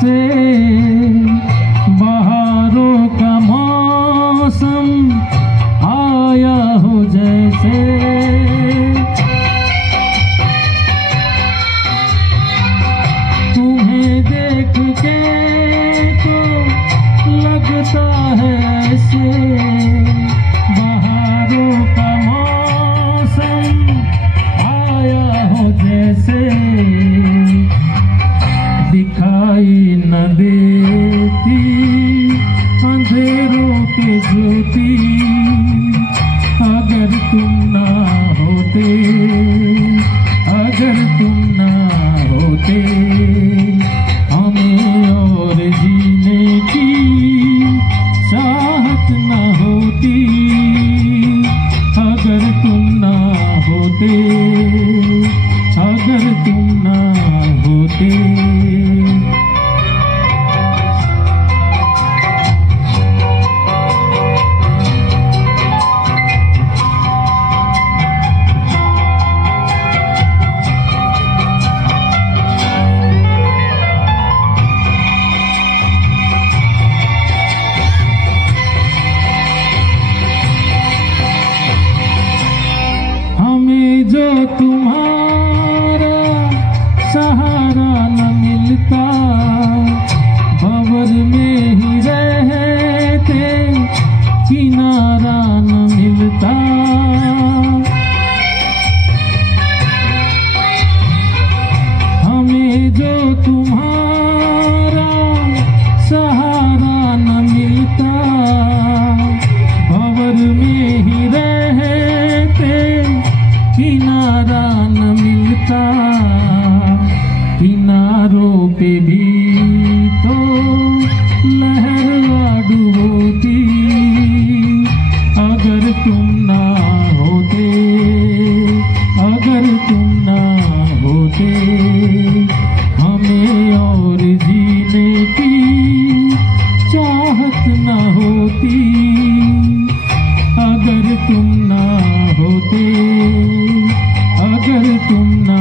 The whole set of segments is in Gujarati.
से बहारों का मौसम आया हो जैसे तुम्हें देख के तो लगता है ऐसे बहारों का मौसम आया हो जैसे दिखाई न देती अंधेरों की ज्योति अगर तुम ना होते अगर तुम ना होते हमें और जीने की चाहत न होती अगर तुम ना होते अगर तुम ना होते जो तुम्हारा सहारा न मिलता भंवर में ही रहते किनारा न मिलता हमें जो तुम्हारा सहारा न मिलता भंवर में ही रहते किनारा न मिलता किनारों पे भी तो लहर आडू होती अगर तुम ना होते अगर तुम ना होते हमें और जीने की चाहत न होती अगर तुम ना होते अगर तुम ना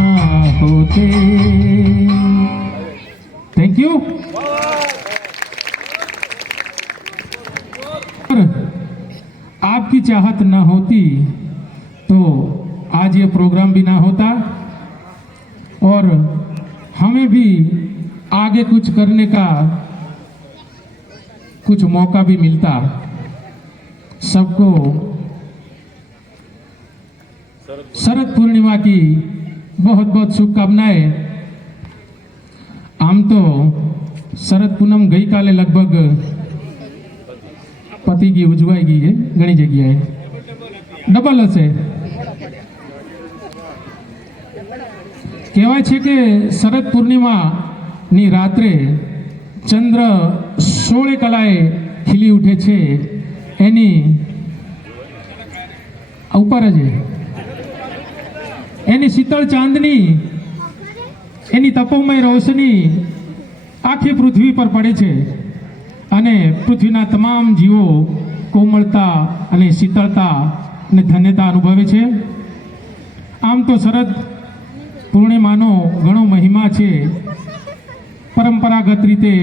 होते थैंक यू आपकी चाहत ना होती तो आज ये प्रोग्राम भी ना होता और हमें भी आगे कुछ करने का कुछ मौका भी मिलता सबको शरद पूर्णिमा की बहुत बहुत शुभकामनाएं आम तो शरद पूनम गई काले लगभग पति की उजवाई गई है घनी जगह डबल हे कहवाय छे के शरद पूर्णिमा नी रात्रे चंद्र 16 कलाए खिली उठे छे एनी ऊपर ज एनी शीतल चांदनी एनी तपोमय रोशनी आखी पृथ्वी पर पड़े छे अने पृथ्वीना तमाम जीवो कोमलता अने शीतलता अने धन्यता अनुभवे छे। आम तो शरद पूर्णिमानो घणो महिमा छे, परंपरागत रीते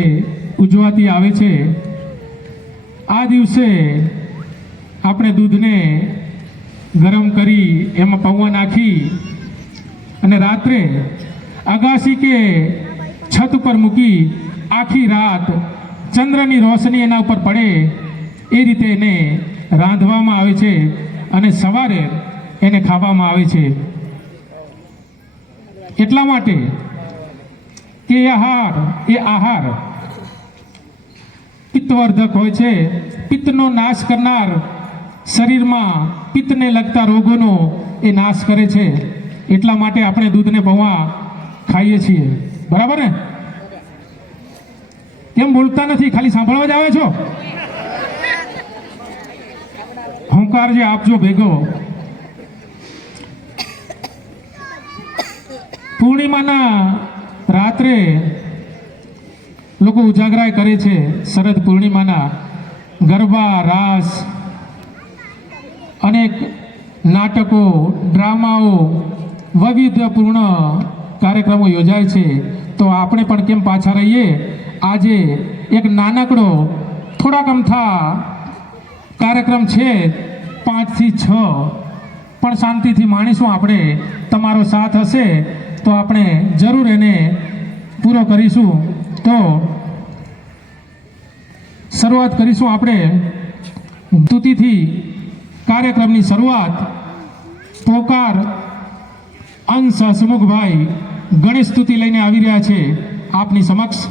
उजवाती आवे छे। आ दिवसे आपणे दूधने गरम करी एमां पौवा नाखी અને રાત્રે અગાસી કે છત ઉપર મૂકી આખી રાત ચંદ્રની રોશની એના ઉપર પડે એ રીતે એને રાંધવામાં આવે છે અને સવારે એને ખાવામાં આવે છે। એટલા માટે કે એ આહાર પિત્તવર્ધક હોય છે, પિત્તનો નાશ કરનાર, શરીરમાં પિત્તને લગતા રોગોનો એ નાશ કરે છે। એટલા માટે આપણે દૂધને પૌવા ખાઈએ છીએ, બરાબર ને? કેમ બોલતા નથી? ખાલી સાંભળવા જ આવે છો? હુંકાર જે આપજો ભેગો। પૂર્ણિમાના રાત્રે લોકો ઉજાગરા કરે છે। શરદ પૂર્ણિમાના ગરબા, રાસ, અનેક નાટકો, ડ્રામાઓ, વૈવિધ્યપૂર્ણ કાર્યક્રમો યોજાય છે। તો આપણે પણ કેમ પાછા રહીએ? આજે એક નાનકડો થોડાક અમથા કાર્યક્રમ છે 5 થી 6, પણ શાંતિથી માણીશું આપણે. તમારો સાથ હશે તો આપણે જરૂર એને પૂરો કરીશું. તો શરૂઆત કરીશું આપણે સ્તુતિથી. કાર્યક્રમની શરૂઆત પોકાર અંશ હસમુખભાઈ ગણેશ સ્તુતિ લઈને આવી રહ્યા છે આપની સમક્ષ.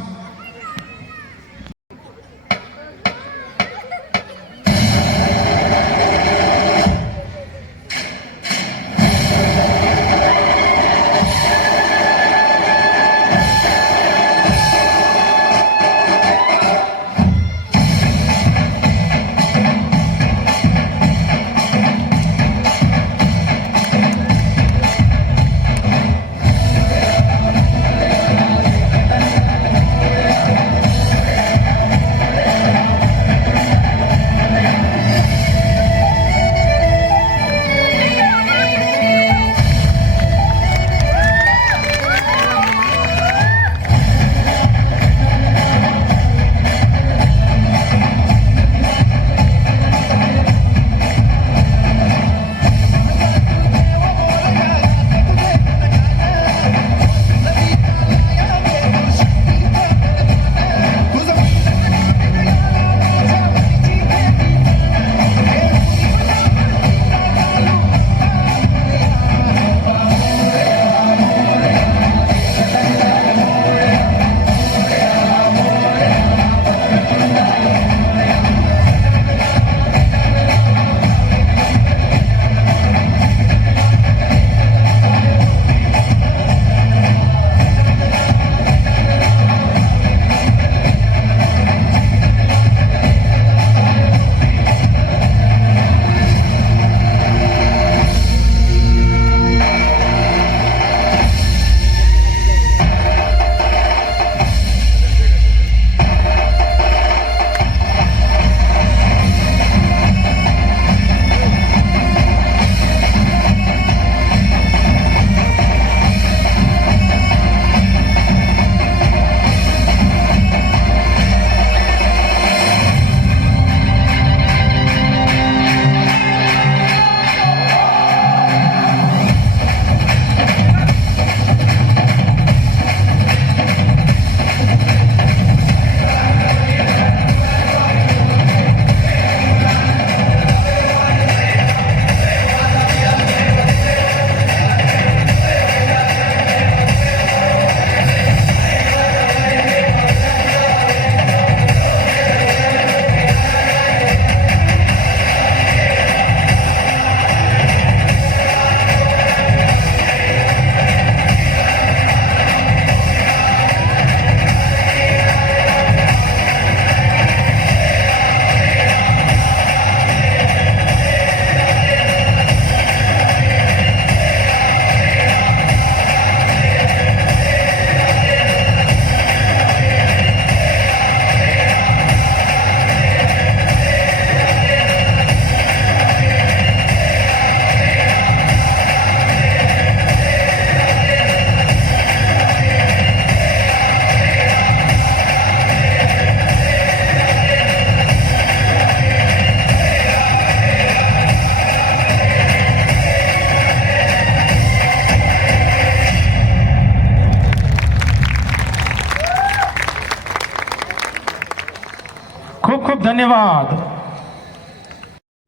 ધન્યવાદ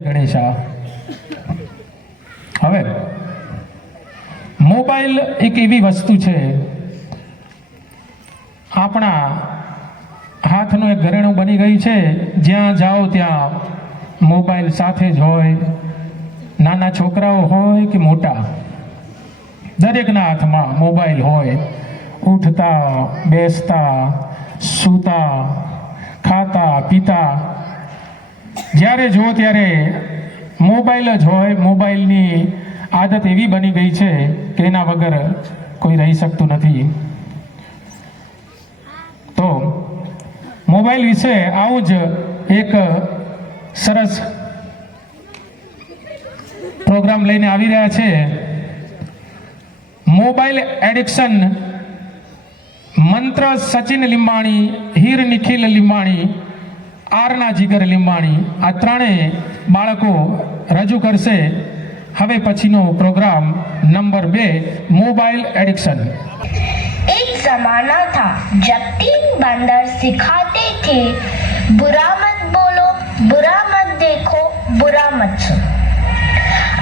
ગણેશા. હવે મોબાઈલ એક એવી વસ્તુ છે, આપણા હાથનું એક ઘરેણું બની ગઈ છે. જ્યાં જાઓ ત્યાં મોબાઈલ સાથે જ હોય. નાના છોકરાઓ હોય કે મોટા, દરેકના હાથમાં મોબાઈલ હોય. ઉઠતા, બેસતા, સૂતા, ખાતા, પીતા, જ્યારે જો ત્યારે મોબાઈલ જ હોય. મોબાઈલની આદત એવી બની ગઈ છે કે એના વગર કોઈ રહી શકતું નથી. તો મોબાઈલ વિશે આવું જ એક સરસ પ્રોગ્રામ લઈને આવી રહ્યા છે. મોબાઈલ એડિક્શન મંત્ર સચિન લીંબાણી, હીર નિખિલ લીંબાણી, આરના જીગર લીંબાણી આ ત્રણેય બાળકો રજૂ કરશે હવે પછીનો પ્રોગ્રામ નંબર 2 મોબાઈલ એડિક્શન। एक जमाना था जब 3 बंदर सिखाते थे, बुरा मत बोलो, बुरा मत देखो, बुरा मत सुनो।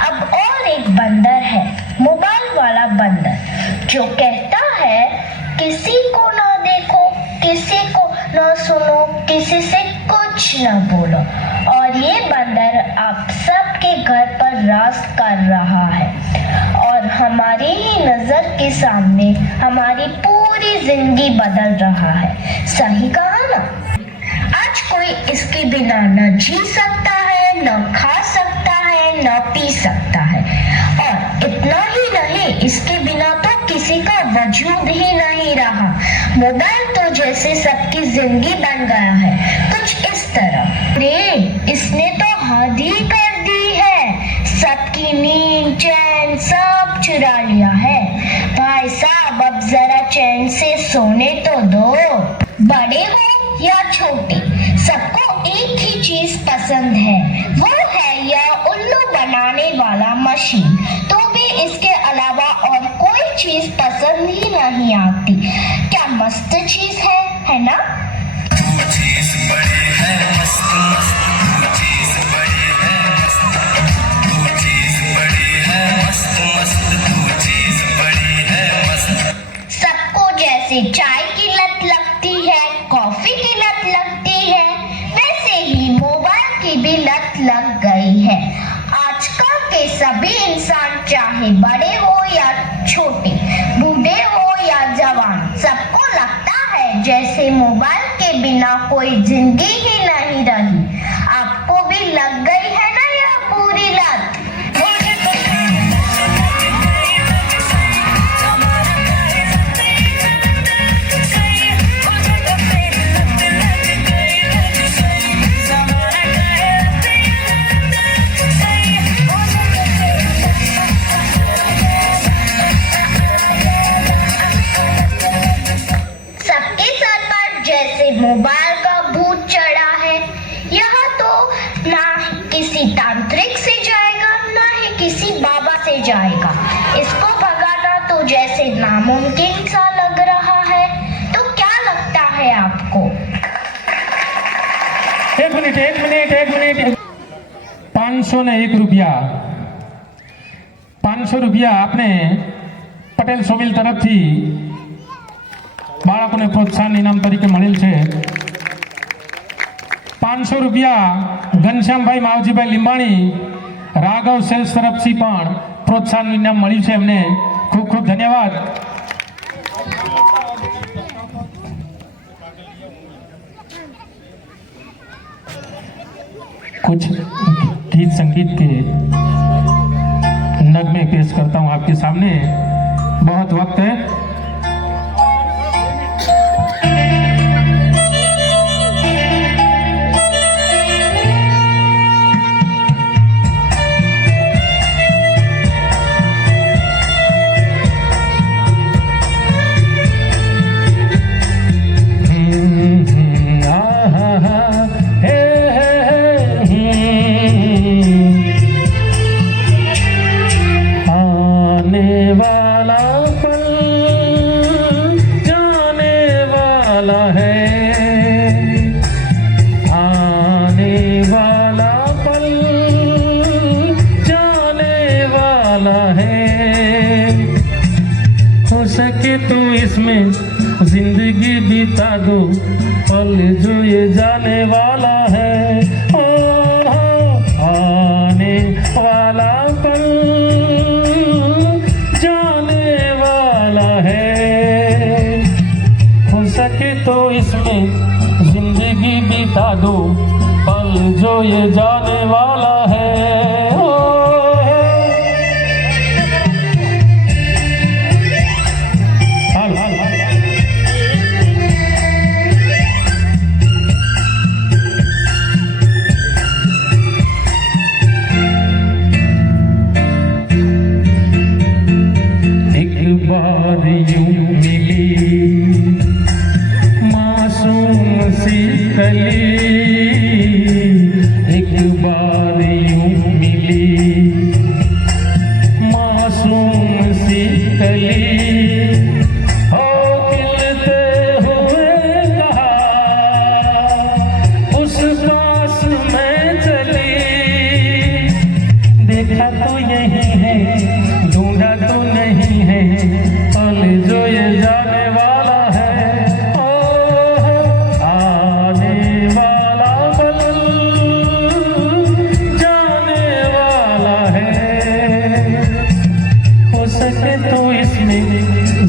अब और एक बंदर है, मोबाइल वाला बंदर, जो कहता है किसी को ना देखो, किसी को ना सुनो, किसी से कुछ ना बोलो। और ये बंदर आप सबके घर पर राज कर रहा है और हमारी ही नजर के सामने हमारी पूरी जिंदगी बदल रहा है। सही कहा ना? आज कोई इसके बिना न जी सकता है, न खा सकता है, न पी सकता है। और इतना ही नहीं, इसके बिना तो किसी का वजूद ही नहीं रहा। मोबाइल तो जैसे सबकी जिंदगी बन गया है, कुछ इस तरह। रे इसने तो हद ही कर दी है, सबकी नींद चैन सब चुरा लिया है। भाई साहब अब जरा चैन से सोने तो दो। बड़े हो या छोटे, सबको एक ही चीज पसंद है, वो है यह उल्लू बनाने वाला मशीन। तो भी इसके अलावा और कोई चीज पसंद ही नहीं आती। क्या मस्त चीज है ना? सबको जैसे चाय की लत लगती है, कॉफी की लत लगती है, वैसे ही मोबाइल की भी लत लग गई है। आजकल के सभी इंसान, चाहे बड़े हो या छोटे, बूढ़े हो या जवान, सबको लगता है जैसे मोबाइल के बिना कोई जिंदगी ही नहीं रही। आपको भी लग गई है ना यह पूरी लत? मोबाइल का भूत चढ़ा है। यह तो ना किसी तांत्रिक से जाएगा, ना ही किसी बाबा से जाएगा। इसको भगाना तो जैसे नामुमकिन सा लग रहा है। तो क्या लगता है आपको? एक मिनट 501 रुपया 500 रुपया आपने પટેલ સોમિલ તરફથી બાળકોને પ્રોત્સાહન ઇનામ તરીકે મળેલ છે। 500 રૂપિયા ઘનશ્યામભાઈ માવજીભાઈ લીંબાણી રાઘવ સેલ્સ તરફથી પણ પ્રોત્સાહન ઇનામ મળ્યું છે। એમને ખૂબ ખૂબ ધન્યવાદ। कुछ गीत संगीत के नगमे पेश करता हूँ आपके सामने। बहुत वक्त है। तो इसमें जिंदगी बिता दो, पल जो ये जाने वाला है। ओ आने वाला पल जाने वाला है। हो सके तो इसमें जिंदगी बिता दो, पल जो ये जाने वाला है। एक बार यूं मिली कली एक बार यूं मिली, मासूम सी कली हो खिलते हुए कहा, उस पास मैं चली, देखा तो यही है ढूंढा तो नहीं है, पल जो ये जाने वाला है, ओ आने वाला पल जाने वाला है। हो सके तो इसमें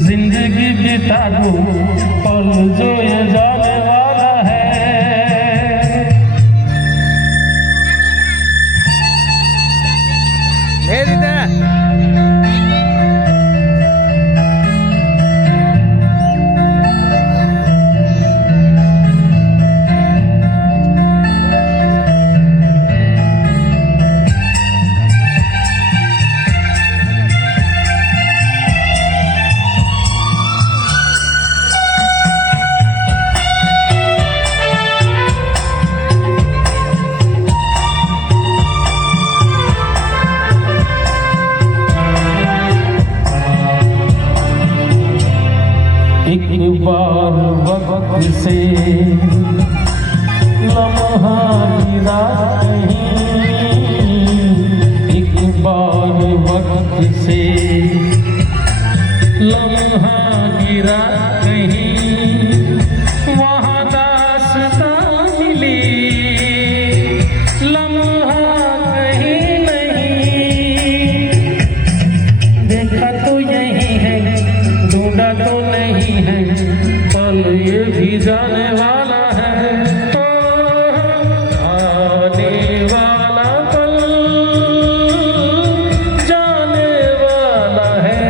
जिंदगी बिता दो, पल जो ये जाने वाला है। एक बार वक्त से लम्हा गिरा कहीं, एक बार वक्त से लम्हा गिरा कहीं, वहाँ दास्तां मिली, लम्हा कहीं नहीं, देखा तो यही है ढूंढा तो नहीं है, पल ये भी जाने वाला है, ओ आने वाला पल जाने वाला है।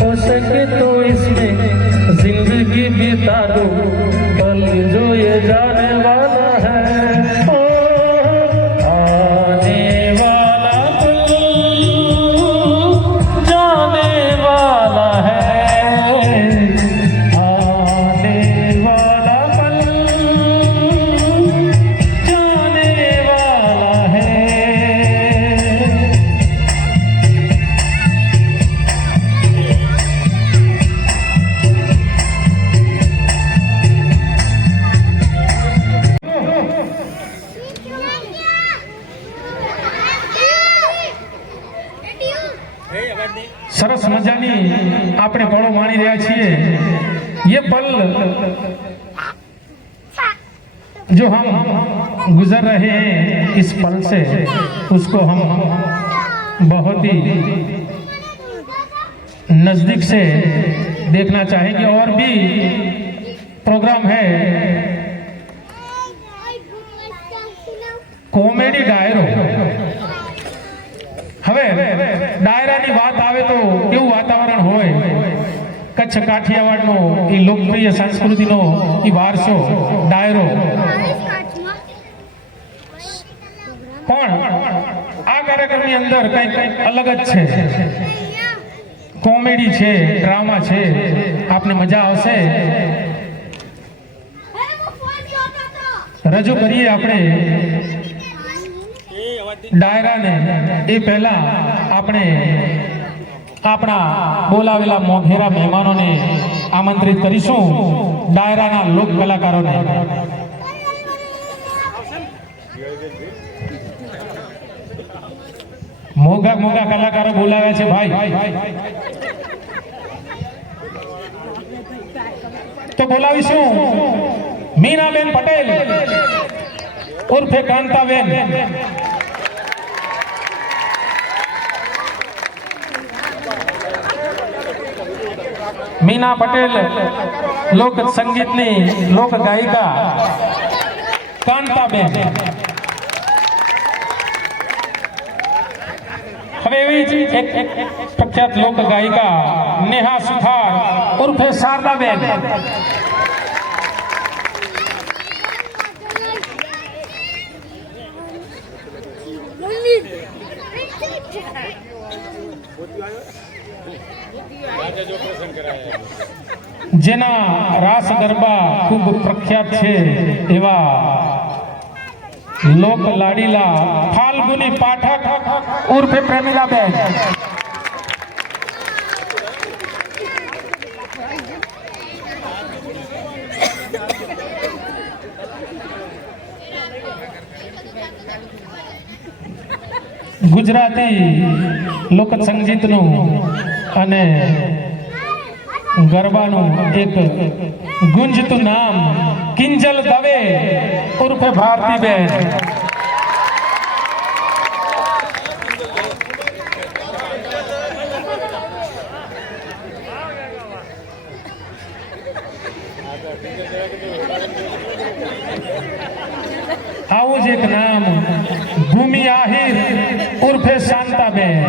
हो सके तो इसमें जिंदगी बिता दो, पल जो ये जाने वाला है, ओ आने वाला पल जाने वाला है, आने वाला पल जाने वाला है। સરસ મજાની આપણે પળો માણી રહ્યા છીએ। ये पल जो हम गुजर रहे हैं, इस पल से उसको हम बहुत ही नजदीक से देखना चाहेंगे। और भी प्रोग्राम है, કોમેડી ડાયરો। હવે ડાયરાની વાત આવે તો કેવું વાતાવરણ હોય, કચ્છ કાઠિયાવાડનો એ લોકપ્રિય સંસ્કૃતિનો એ વારસો ડાયરો, પણ આ કાર્યક્રમની અંદર કંઈક અલગ જ છે, કોમેડી છે, ડ્રામા છે, આપને મજા આવશે। રજૂ કરીએ આપણે ડાયરાને। એ પહેલા આપણે આપણા બોલાવેલા મોઘેરા મહેમાનોને આમંત્રિત કરીશું, ડાયરાના લોક કલાકારોને। મોગા મોગા કલાકારો બોલાવ્યા છે ભાઈ, તો બોલાવીશું મીનાબેન પટેલ ઉર્ફે કાંતાબેન। મીના પટેલ લોક સંગીતની લોક ગાયિકા કાંતાબેન। હવે એવી જ એક પ્રખ્યાત લોક ગાયિકા નેહા સુથાર ઉર્ફે શારદાબેન। જેના રાસ ગરબા ખૂબ પ્રખ્યાત છે એવા લોક લાડીલા ફાલ્ગુની પાઠક ઉર્ફે પ્રેમીલાબેન. ગુજરાતી લોક સંગીતનું અને ગરબાનું એક ગુંજતું નામ કિંજલ દવે ઉર્ફે ભારતીબેન. આવું જ એક નામ ભૂમિ આહિર ઉર્ફે શાંતાબેન.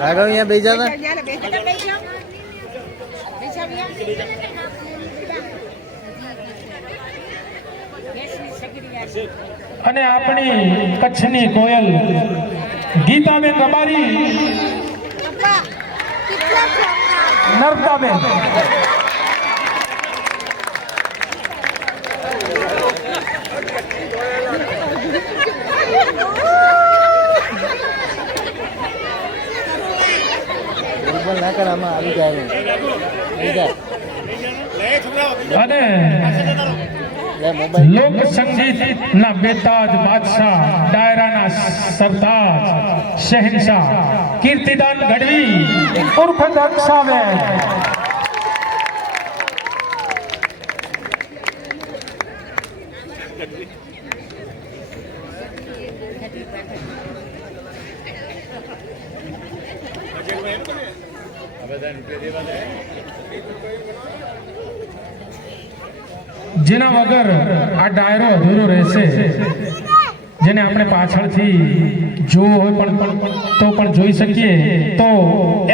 રાઘવ અહીંયા બેસી જતા. અને આપણી કચ્છની કોયલ ગીતાબેન રબારી નર્મદાબેન. બોલ ના કર, આમાં આવી જાય. અને મોબાઈલ લોક સંગીત ના બેતાજ બાદશાહ ડાયરાના સરતાજ શહેનશાહ કીર્તિદાન ગઢવી ઉર્ફે દક્ષાબેન. જેના વગર આ ડાયરો અધૂરો રહેશે, જેને આપણે પાછળથી જોવો હોય પણ જોઈ શકીએ. તો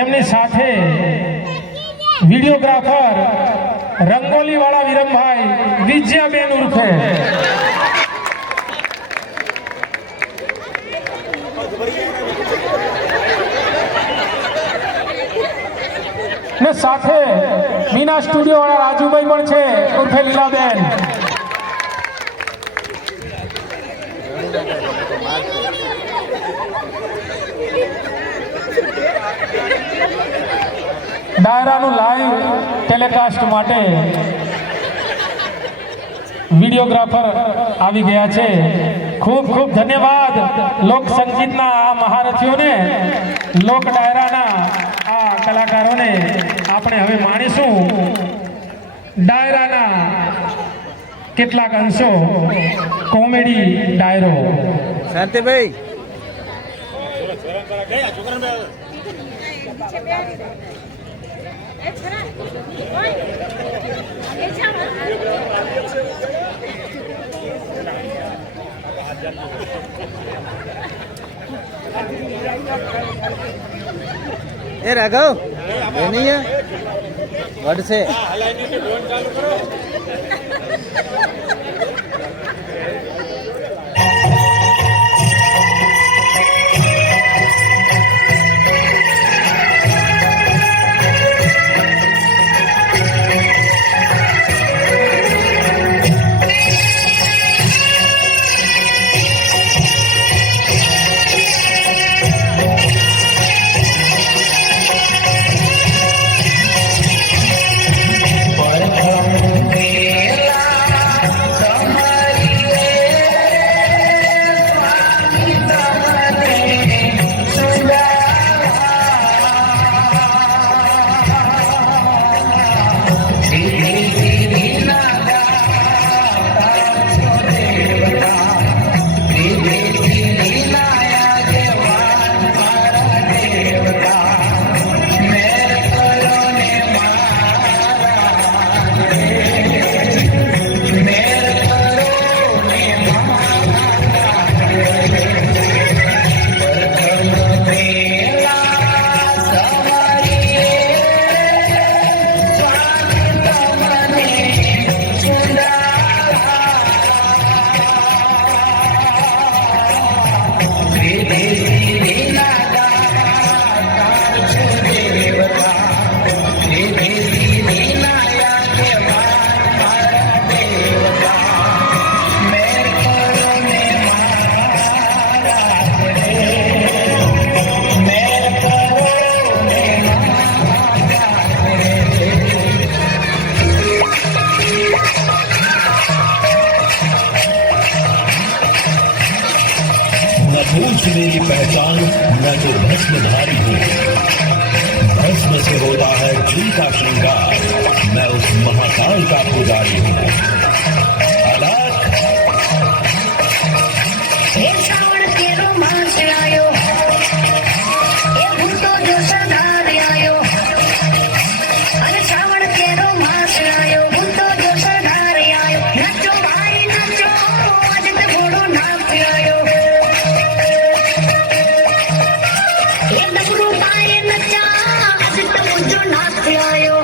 એમની સાથે વિડીયોગ્રાફર રંગોલી વાળા વિરમભાઈ વિજયાબેન ઉર્ફે ને સાથે મીના સ્ટુડિયો વાળા રાજુભાઈ પણ છે ઉર્ફે લીલાબેન. ડાયરાનું લાઈવ ટેલિકાસ્ટ માટે વિડીયોગ્રાફર આવી ગયા છે. ખૂબ ખૂબ ધન્યવાદ લોક સંગીતના આ મહારથીઓને, લોક ડાયરાના આ કલાકારોને. આપણે હવે માણીશું ડાયરાના કેટલાક અંશો. કોમેડી ડાયરો. શાંતિભાઈ એ રાઘવ એ નહીં વડશે. से मेरी पहचान, मैं तो भस्मधारी हूँ। भस्म से होता है दिल का श्रृंगार, मैं उस महाकाल का पुजारी हूँ। अलग हे श्रावण केरो मास आयो, हे भूतो जो सरदार आयो। अरे श्रावण केरो मास आयो, भूतो जो सरदार आयो। नचो भाई नचो, आज तो घोड़ो नाच आयो। हे डमरू पाए नचा, आज तो मुझो नाच आयो।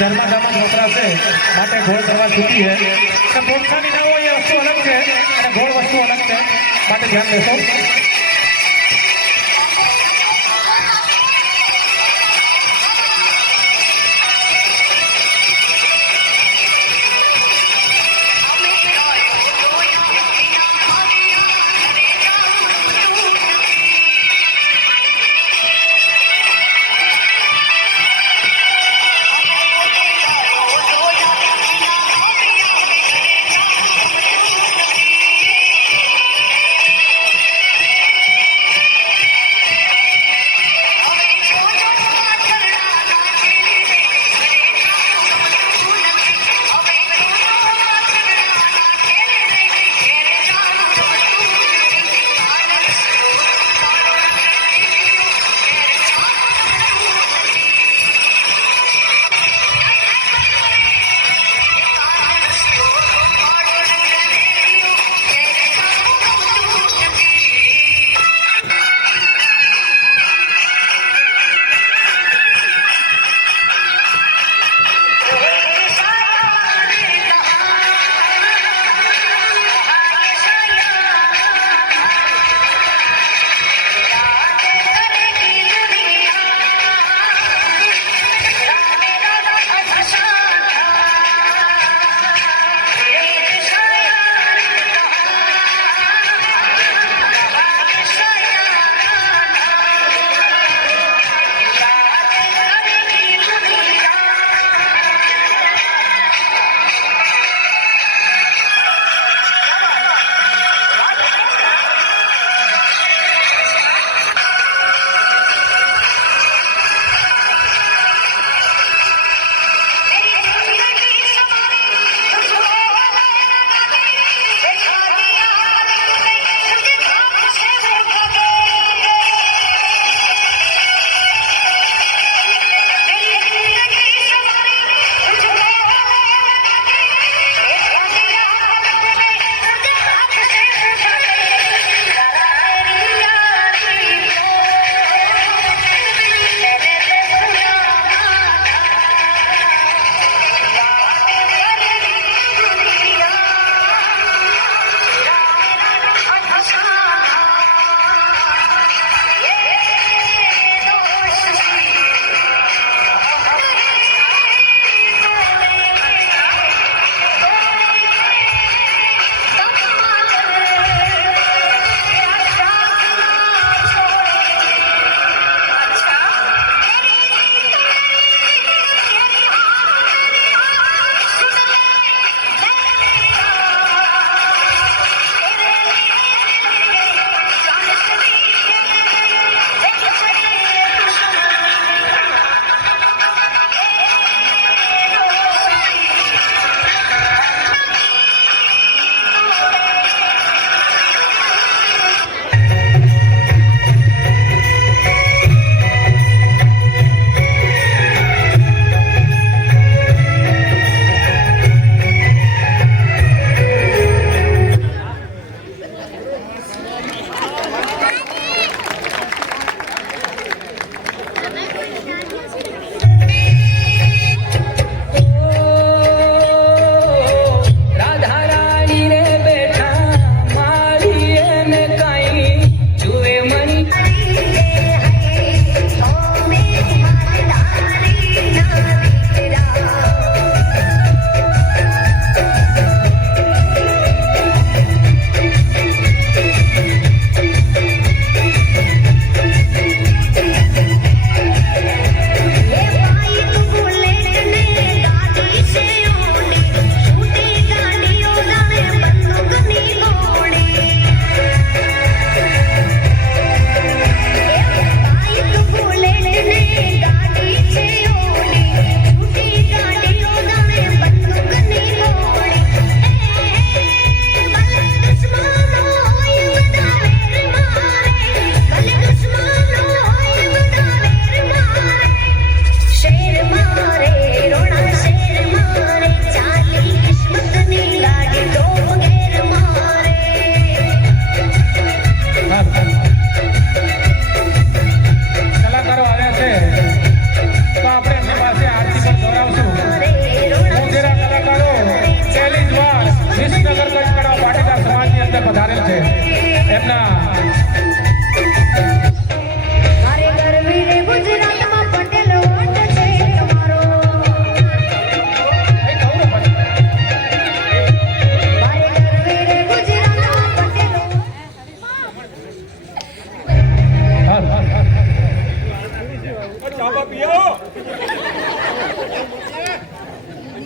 ધર્માદામાં વપરાશે માટે ગોળ કરવા છૂટી છે અને પ્રોત્સાહની ના હોય એ વસ્તુ અલગ છે અને ગોળ વસ્તુ અલગ છે માટે ધ્યાન દેશો.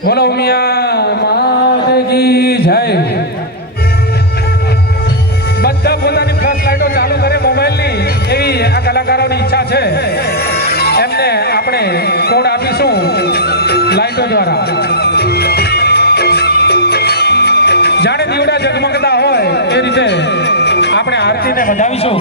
બોલો ઉમિયા માત કી જય. બધા પોતાની ફ્લેશ લાઈટો ચાલુ કરે મોબાઈલની, એવી આ કલાકારોની ઈચ્છા છે. એમને આપણે કોડ આપીશું લાઈટો દ્વારા. જાણે દીવડા ઝગમગતા હોય એ રીતે આપણે આરતીને વધાવીશું.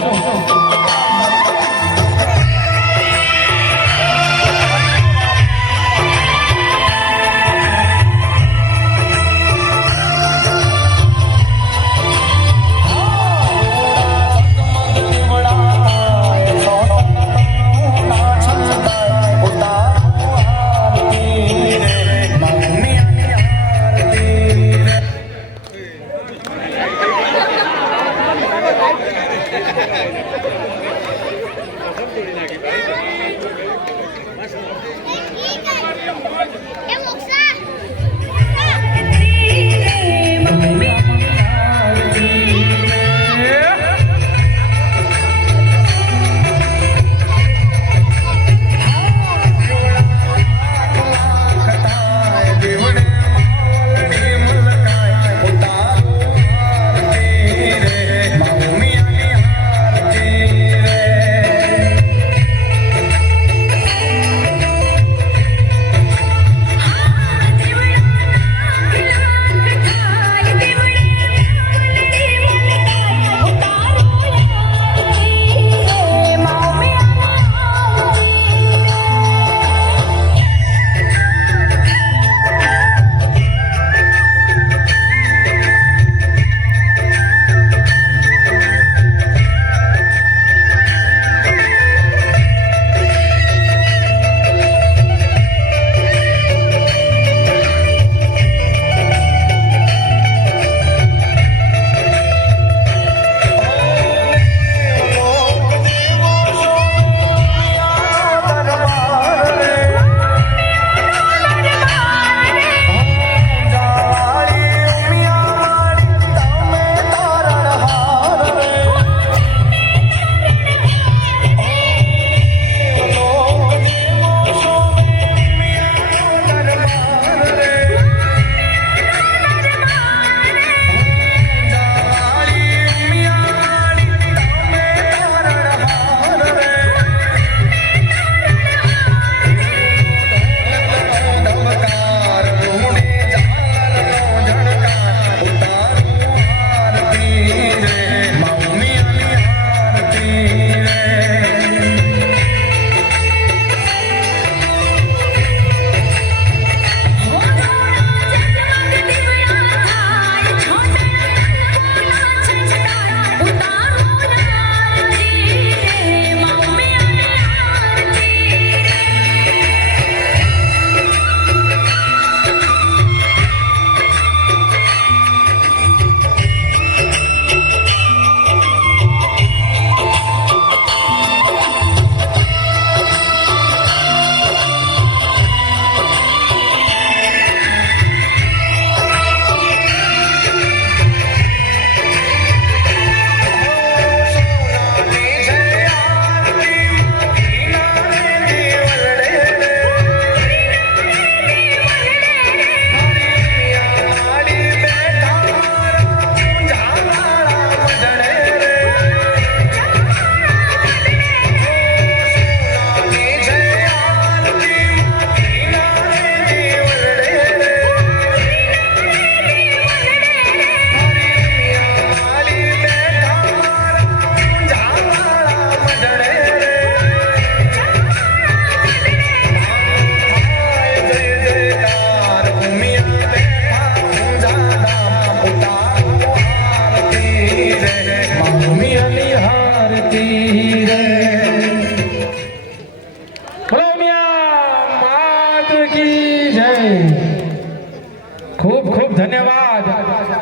ખૂબ ખૂબ ધન્યવાદ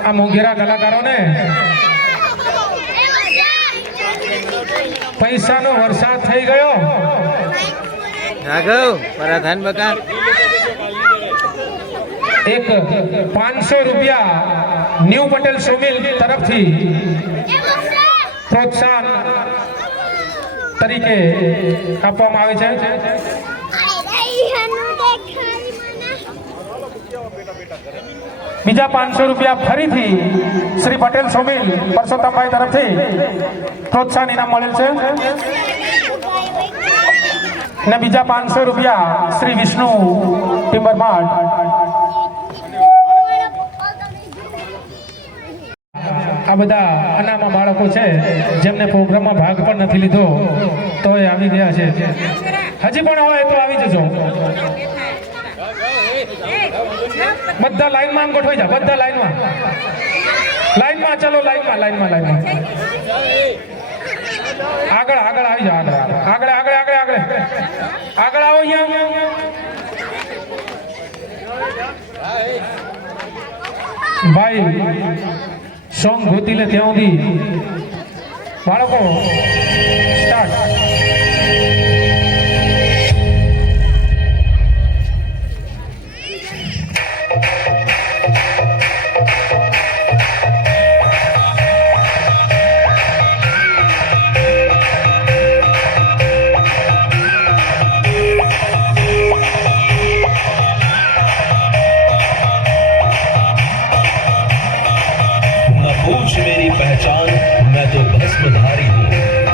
આ મોંઘેરા કલાકારોને. પૈસાનો વરસાદ થઈ ગયો. રાઘવ પરાધાન બકા એક 500 રૂપિયા ન્યૂ પટેલ સોમિલ તરફથી પ્રોત્સાહન તરીકે આપવામાં આવે છે. બીજા 500 રૂપિયા ફરીથી શ્રી પટેલ સોમિલ પરસોત્તમભાઈ તરફથી પ્રોત્સાહન ઇનામ મળેલ છે ને બીજા 500 રૂપિયા શ્રી વિષ્ણુ ટિમ્બરમાર્ટ. આ બધા અનામા બાળકો છે જેમને પ્રોગ્રામમાં ભાગ પણ નથી લીધો તો એ આવી ગયા છે. હજી પણ હોય તો આવી જજો. બધા લાઈનમાં આમ ગોઠવાઈ જા. બધા લાઈનમાં ચલો. લાઈનમાં આગળ આવી જાઓ. આગળ આવો અહીંયા. ભાઈ સોંગ ગોતી લે ત્યાં સુધી બાળકો સ્ટાર્ટ. पूछ मेरी पहचान, मैं तो भस्मधारी हूँ.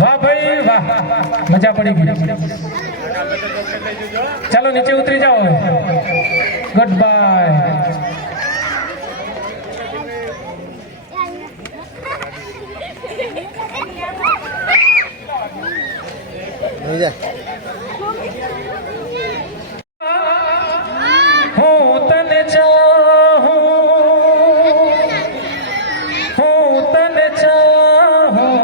વાહ ભાઈ વાહ, મજા પડી ગઈ. ચાલો નીચે ઉતરી જાઓ. Good bye. બેસી જા. હું તને ચાહું, હું તને ચાહું,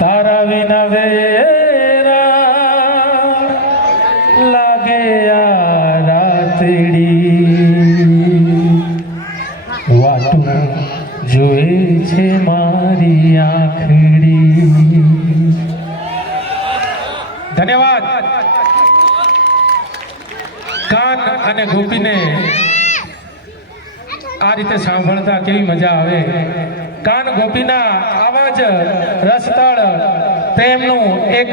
તારા વિના વેરા લાગે આ રાતડી. વાટું જોએ છે મારી આંખડી. ધન્યવાદ. કાન અને ગોપીને આ રીતે સાંભળતા કેવી મજા આવે. કાન ગોપીના આવા જ રસતળ પ્રેમનું એક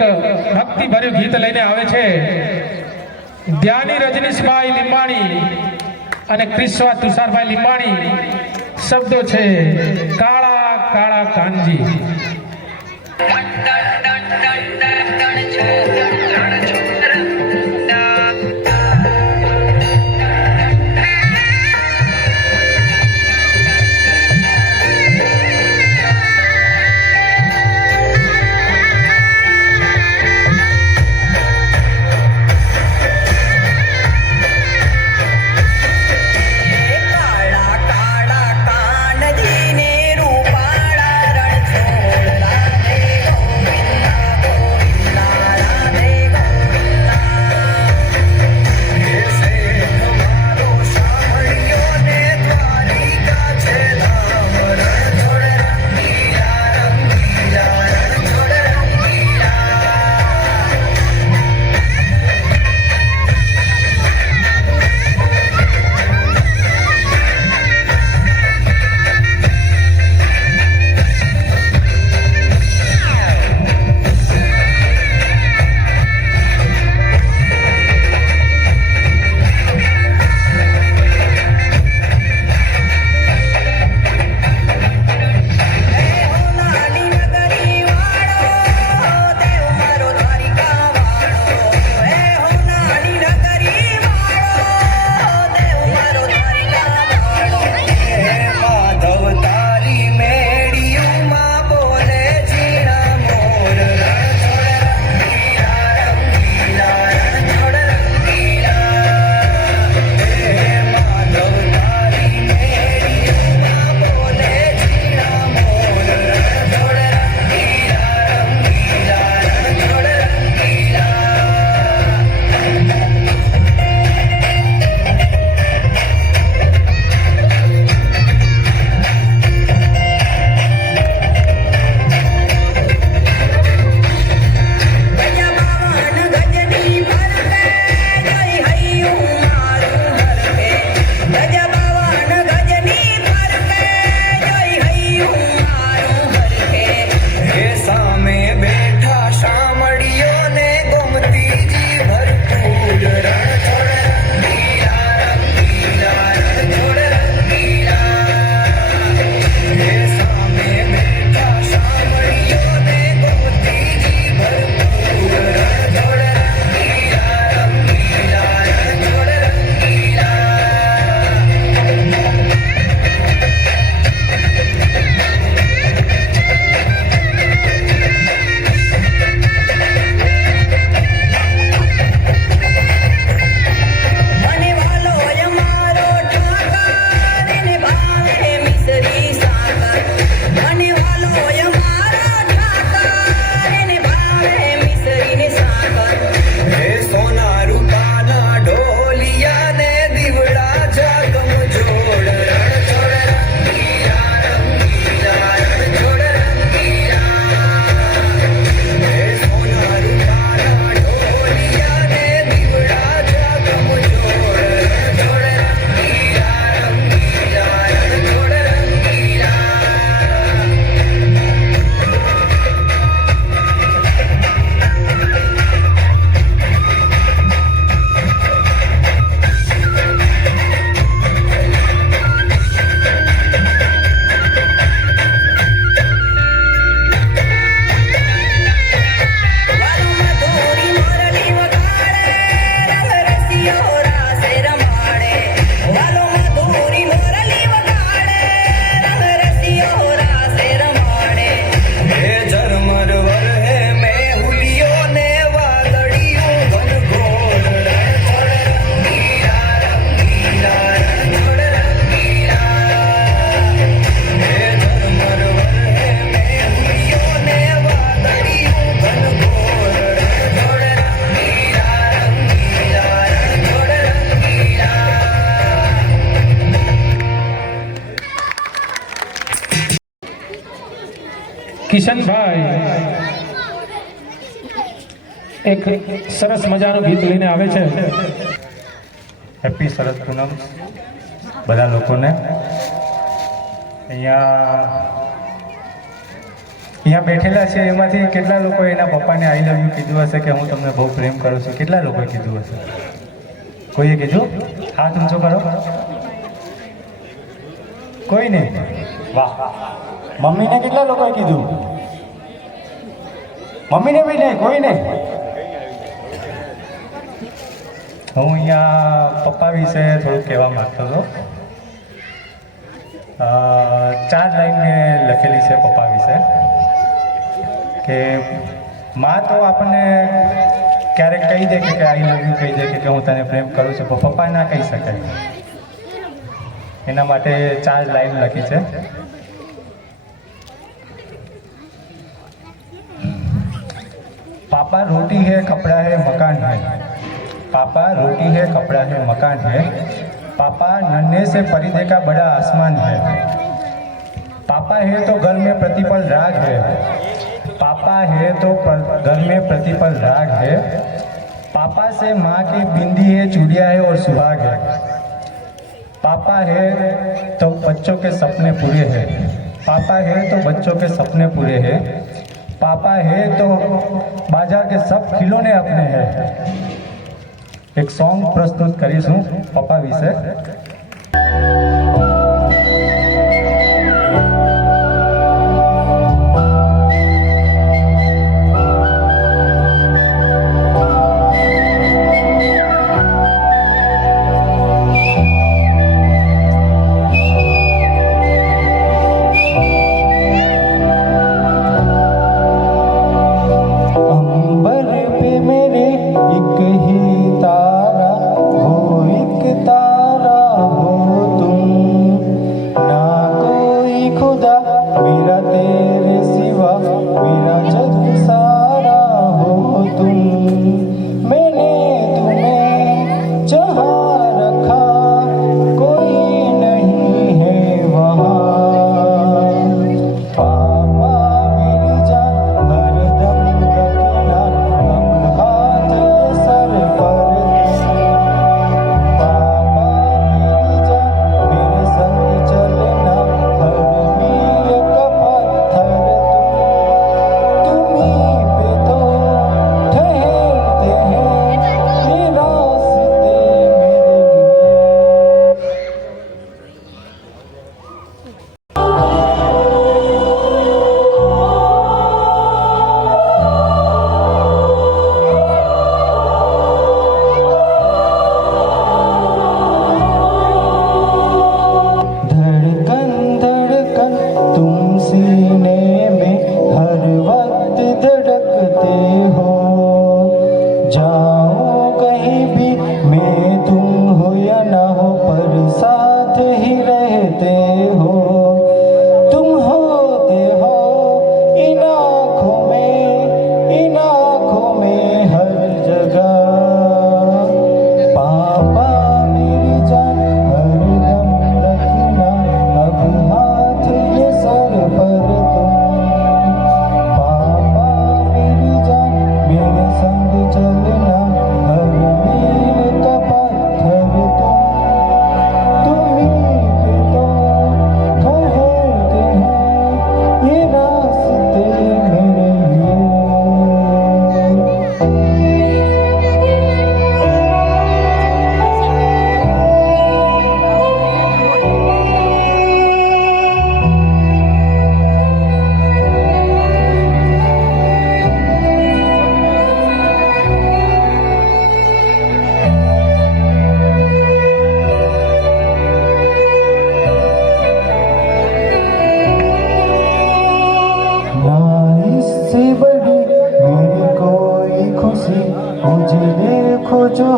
ભક્તિભર્યું ગીત લઈને આવે છે. ધ્યાની રજનીશભાઈ લીંબાણી અને ક્રિશ્વા તુષારભાઈ લીંબાણી. શબ્દો છે કાળા કાળા કાનજી. કાળા કાળા કાનજીને રૂપાળા રણ છોડલા. કિશનભાઈ એક સરસ મજાનું ગીત લઈને આવે છે. હેપી શરદ પૂનમ બધા લોકોને. અહીંયા બેઠેલા છે એમાંથી કેટલા લોકો એના પપ્પાને આઈ લવ યુ કીધું હશે કે હું તમને બહુ પ્રેમ કરું છું? કેટલા લોકોએ કીધું હશે? કોઈએ કીધું? હાથ ઊંચો કરો. કોઈ નહીં? વાહ. મમ્મીને કેટલા લોકોએ કીધું? મમ્મીને બી નહીં? કોઈ નહીં? હું અહીંયા પપ્પા વિશે થોડુંક કહેવા માગતો હતો. 4 લાઈન મેં લખેલી છે પપ્પા વિશે કે માં તો આપણને ક્યારેક કહી દે કે આઈ લવ યુ કહી દે કે હું તને પ્રેમ કરું છું, પણ પપ્પા ના કહી શકાય. એના માટે 4 લાઈન લખી છે. पापा रोटी है कपड़ा है मकान है, पापा रोटी है कपड़ा है मकान है, पापा नन्हे से परिधे का बड़ा आसमान है, पापा है तो घर में प्रतिपल राग है, पापा है तो घर में प्रतिपल राग है, पापा से माँ की बिंदी है चूड़िया है और सुहाग है, पापा है तो बच्चों के सपने पूरे हैं, पापा है तो बच्चों के सपने पूरे हैं, पापा है तो बाजार के सब खिलौने अपने हैं. एक सॉन्ग प्रस्तुत करीશું પપ્પા વિશે.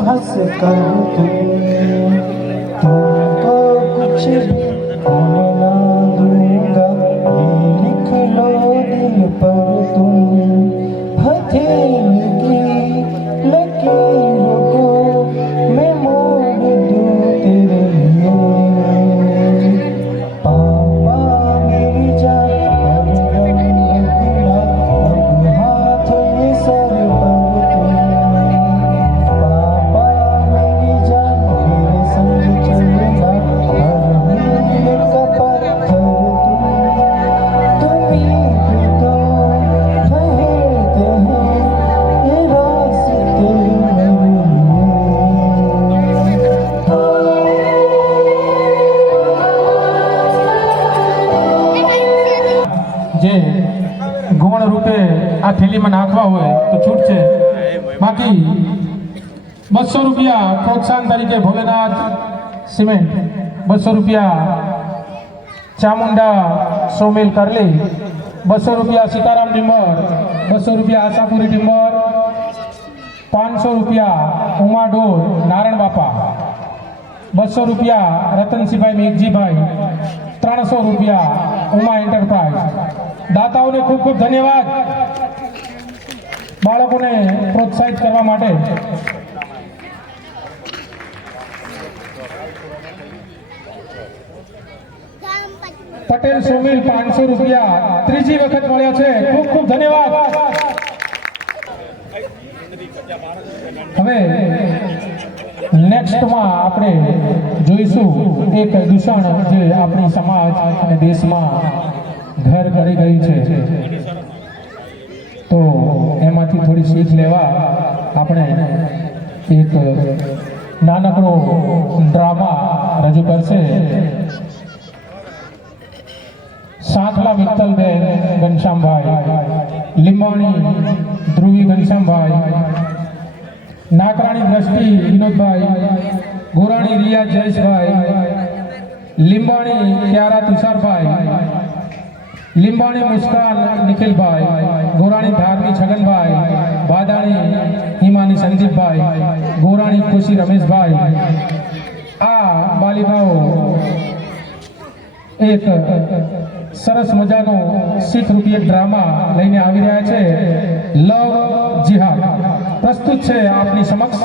हंस कर तुमको कुछ भी होने ना दूंगा, ये लिख लो दिल पर तुम हथेली की लकीरों को मैं मोड़ दूं तेरे लिए. पापा मेरी जान हरदम જે ગુણ રૂપે આ થેલીમાં નાખવા હોય તો છૂટ છે. બાકી 200 રૂપિયા પ્રોત્સાહન તરીકે ભોલેનાથ સિમેન્ટ, 200 રૂપિયા ચામુંડા સોમિલ કરલી, 200 રૂપિયા સીતારામ ડિમ્બર, 200 રૂપિયા આશાપુરી ડિમ્બર, 500 રૂપિયા ઉમા ડોર નારાયણ બાપા, 200 રૂપિયા રતનસિંહભાઈ મેઘજીભાઈ, 300 રૂપિયા ઉમા એન્ટરપ્રાઇઝ. દાતાઓને ખૂબ ખૂબ ધન્યવાદ બાળકોને પ્રોત્સાહિત કરવા માટે. પટેલ સોમિલ 500 રૂપિયા ત્રીજી વખત મળ્યા છે. ખૂબ ખૂબ ધન્યવાદ. હવે નેક્સ્ટમાં આપણે જોઈશું એક દૂષણ જે આપણી સમાજ અને દેશમાં ઘર કરી ગયું છે, તો એમાંથી થોડી શીખ લેવા આપણે એક નાનકડો ડ્રામા રજૂ કરશે. સાંખલા મિત્તલબેન ઘનશ્યામભાઈ, લીંબાણી ધ્રુવી ઘનશ્યામભાઈ, નાકરાણી દ્રષ્ટિ વિનોદભાઈ, ગોરાણી રિયા જયેશભાઈ, લીંબાણી ક્યારા તુષારભાઈ, લીંબાણી મુસ્કાન નિખિલભાઈ, ગોરાણી ધાર્મી છગનભાઈ, બાદાણી હિમાની સંદીપભાઈ, ગોરાણી ખુશી રમેશભાઈ. આ બાલિકાઓ એક સરસ મજાનો શીખ રૂપી ડ્રામા લઈને આવી રહ્યા છે. લવ જિહાદ પ્રસ્તુત છે આપની સમક્ષ.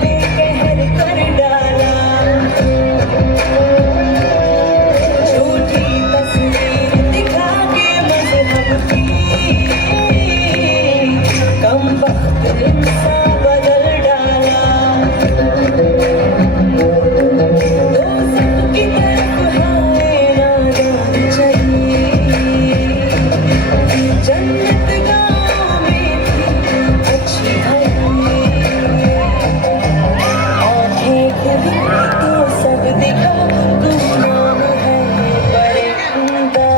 ने कहर कर डाला झूठी तस्वीर दिखा के मजहब की कम वक्त इंसान बदल डाला दोस्त की तरफ हाय नादान चाहिए जन्नत गाँव में थी अच्छी भली आँखें खुली तो सब दिखा गुमनाम है परिंदा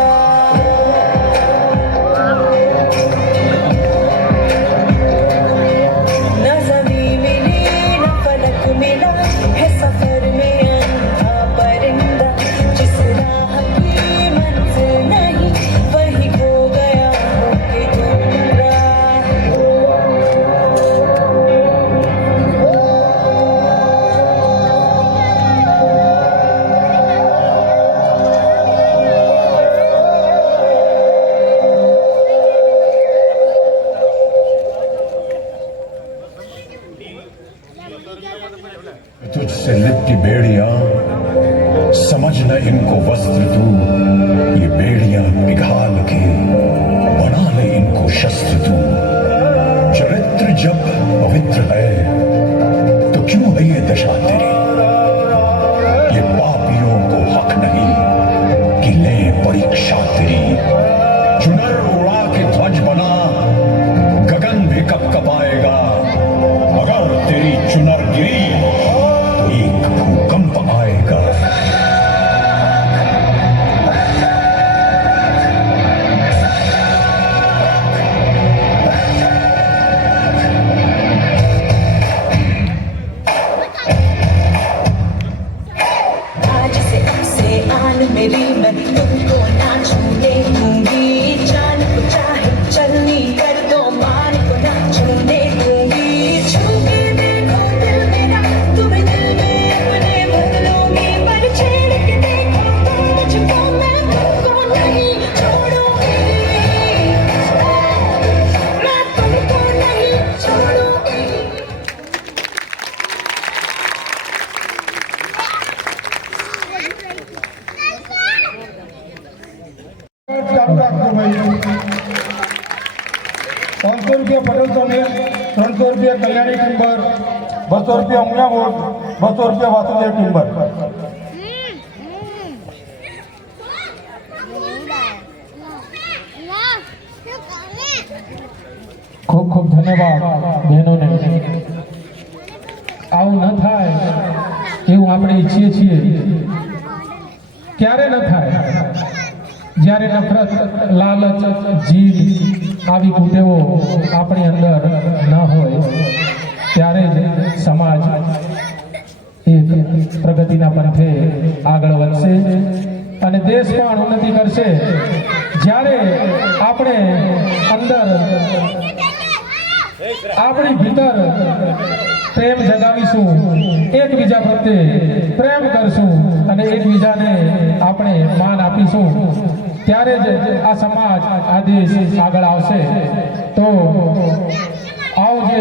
न ज़मीं मिली न फलक मिला है सफर में अंधा परिंदा जिस राह की मंजिल नहीं वही खो गया होके गुमराह तुझसे लिपटी बेड़ियां समझ न इनको वस्त्र तू ये बेड़ियां पिघाल के बना ले इनको शस्त्र तू चरित्र जब पवित्र है तो क्यों है ये दशा तेरी ये पापियों को हक नहीं कि ले परीक्षा तेरी चुनर उड़ा के ध्वज बना गगन भी कपकपाएगा अगर तेरी चुनर गिरी तो एक भूकंप आएगा आज से अब से आन मेरी मैं तुमको ना छूने दूंगी जान को चाहे चलनी कर दो मान को ना छूने दूंगी छू के देखो दिल मेरा तुम्हें दिल में अपने भर लूंगी पर छेड़ के देखो तुम मुझको मैं तुमको नहीं छोड़ूंगी मैं तुमको नहीं छोड़ूंगी ચાલુ રાખજો ભાઈ 300 રૂપિયા પટેલ તમે 300 રૂપિયા કલ્યાણી ટિમ્બર 200 રૂપિયા ઉમિયા વોટ 200 રૂપિયા વાસુદેવ ટિમ્બર ખૂબ ખૂબ ધન્યવાદ બહેનોને આવું ન થાય એવું આપણે ઈચ્છીએ છીએ ક્યારે ન થાય જ્યારે નફરત લાલચ જીદ આવી કુટેવો આપણી અંદર ન હોય ત્યારે જ સમાજ એક પ્રગતિના પંથે આગળ વધશે અને દેશ પણ ઉન્નતિ કરશે જ્યારે આપણે અંદર આપણી ભીતર પ્રેમ જગાવીશું એકબીજા પ્રત્યે પ્રેમ કરશું અને એકબીજાને આપણે માન આપીશું ત્યારે જ આ સમાજ આ દેશ આગળ આવશે તો આવો જે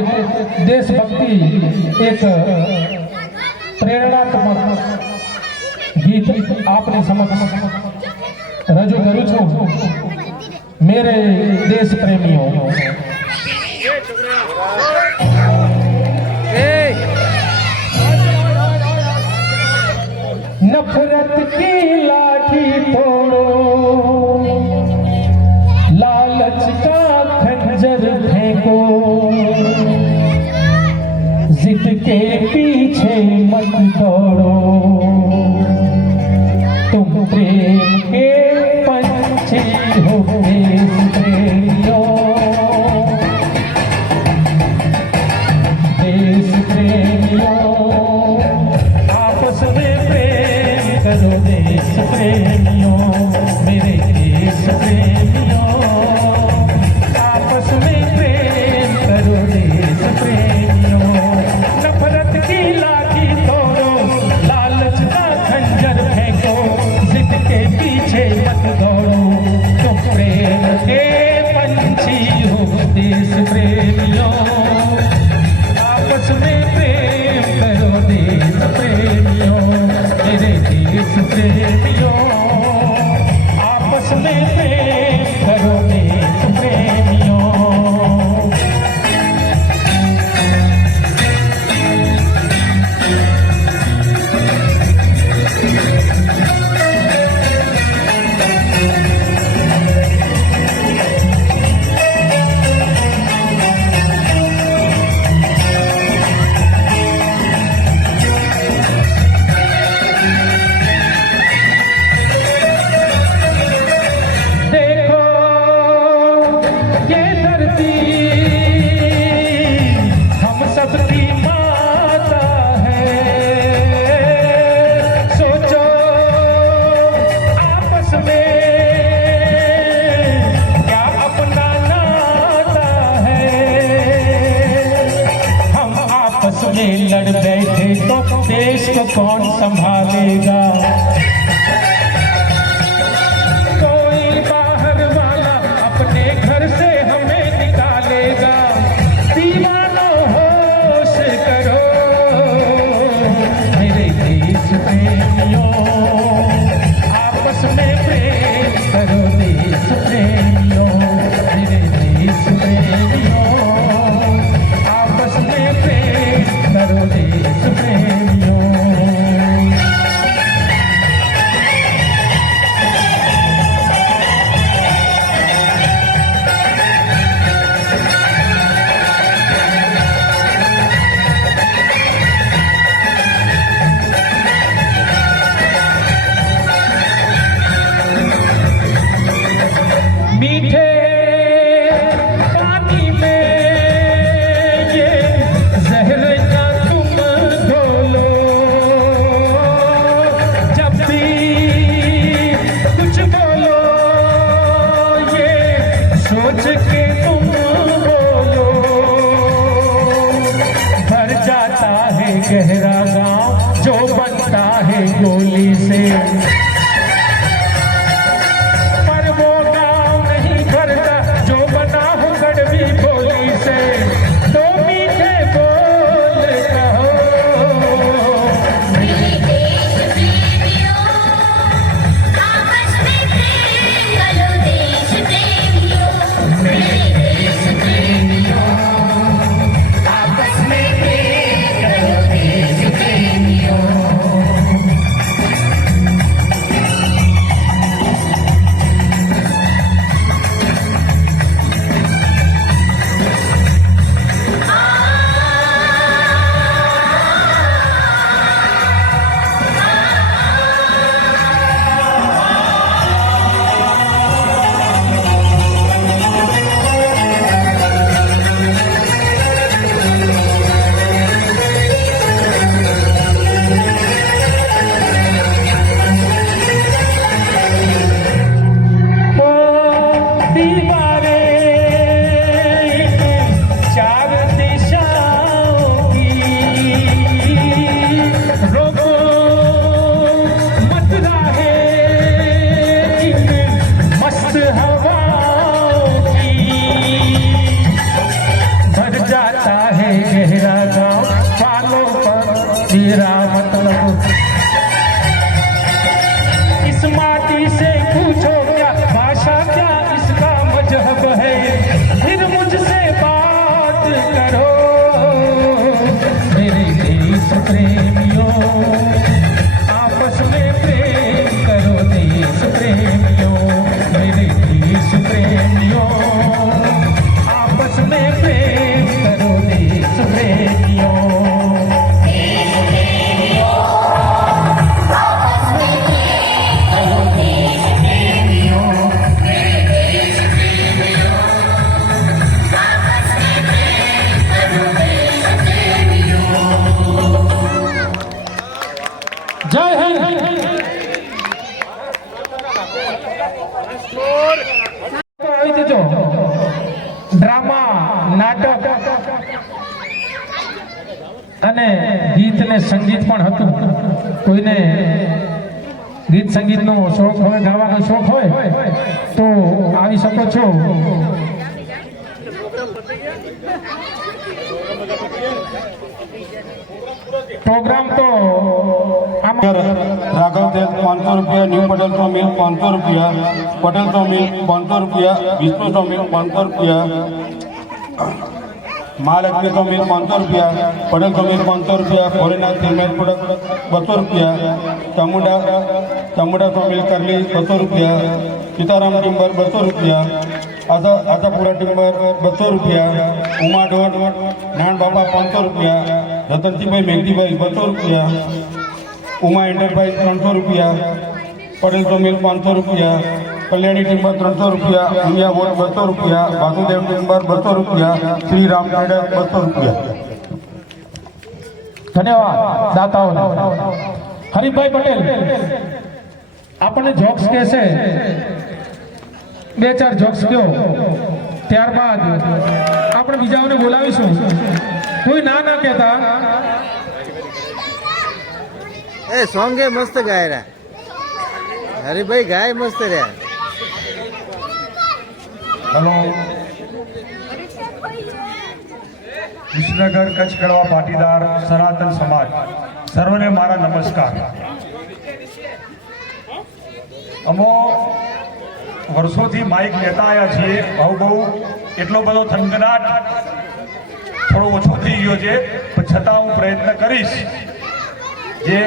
દેશભક્તિ એક પ્રેરણાત્મક ગીત આપની સમક્ષ રજૂ કરું છું મેરે દેશ પ્રેમીઓ नफरत की लाठी तोड़ो लालच का खंजर फेंको जिद के पीछे मत दौड़ो तुम प्रेम के पंछी हो देश प्रेमियों देश प्रेमियों आपस में प्रेम करो देश प्रेमियों मेरे देश प्रेमियों आपस में प्रेम करो देश प्रेमियों नफरत की लाठी तोड़ो लालच का खंजर फेंको जिद के पीछे प्रेमियों आपस में प्रेम करो देश प्रेमियों। देखो ये धरती हम सबकी माता है, सोचो आपस में क्या अपना नाता है। हम आपस में लड़ बैठे तो देश को कौन संभालेगा। कोई बाहर वाला अपने घर से हमें निकालेगा। दीवानों होश करो मेरे देश प्रेमियों आपस में प्रेम करो देश प्रेमियों। मेरे देश प्रेमियों आपस में प्रेम करो देश प्रेमियों। मीठे पानी में ये जहर ना तुम घोलो। जब भी कुछ बोलो ये सोच के तुम बोलो। भर जाता है गहरा गांव जो बनता है गोली से, पर वो गांव नहीं भरता जो बना हो कड़वी बोली से। तो मीठे बोल कहो मेरे देश प्रेमियों आपस में प्रेम करो देश प्रेमियों। मेरे देश प्रेमियों आपस में प्रेम करो देश प्रेमियों। चार दिशाओं की रोको मत राहे इन मस्त हवाओं की। भर जाता है गहरा गाँव वालों पर तेरा मतलब। इस माटी से पूछो क्या भाषा क्या इसका मजहब है। फिर मुझसे बात करो मेरे देश प्रेमियों आपस में प्रेम करो देश प्रेमियों। मेरे देश प्रेमियों आपस में प्रेम करो देश प्रेमियों। जय हिंद। ડ્રામા નાટક અને ગીત ને સંગીત પણ હતું. કોઈને ગીત સંગીતનો શોખ હોય, ગાવાનો શોખ હોય તો આવી શકો છો. પ્રોગ્રામ તો राघव तेल 500 रुपया, न्यू पटेल तो मिल 500 रुपया, पटेल तो मिल 500 रुपया, विष्णु तो मिल 500 रुपया, महालक्ष्मी तो मिल 500 रुपया, पटेल तो मिल 500 रुपया, भोलेनाथ सिमेंट प्रोडक्ट 200 रुपया, चामुंडा तो मिल करली 200 रुपया, सीताराम टिम्बर 200 रुपया, आशापुरा टिम्बर 200 रुपया, उमा ढोर नान बाबा 500 रुपया, रतनजी भाई मेघजी भाई 200 रुपया, उमा एंटरप्राइज 300 रुपया, पटेल तो मिल 500 रुपया, कल्याणी टिम्बर 300 रुपया, इंडिया वोट 200 रुपया, वासुदेव टिम्बर 200 रुपया, श्री राम ट्रेडर 200 रुपया। ધન્યવાદ દાતાઓને. હરીફભાઈ પટેલ આપણને જોક્સ કહેશે, 2-4 જોક્સ કહો, ત્યારબાદ આપણે બીજાઓને બોલાવીશું. કોઈ ના કહેતા. ए सॉन्ग है मस्त गाय रहा, अरे भाई गाय मस्त रहा। हेलो, વિસનગર કચ્છ કડવા પાટીદાર સનાતન સમાજ સર્વને મારા નમસ્કાર. અમો વર્ષોથી માઇક લેતા આવ્યા છીએ, બહુ એટલો બધો થનગનાટ થોડો ઓછો થઈ ગયો છે, પણ છતાં હું પ્રયત્ન કરીશ જે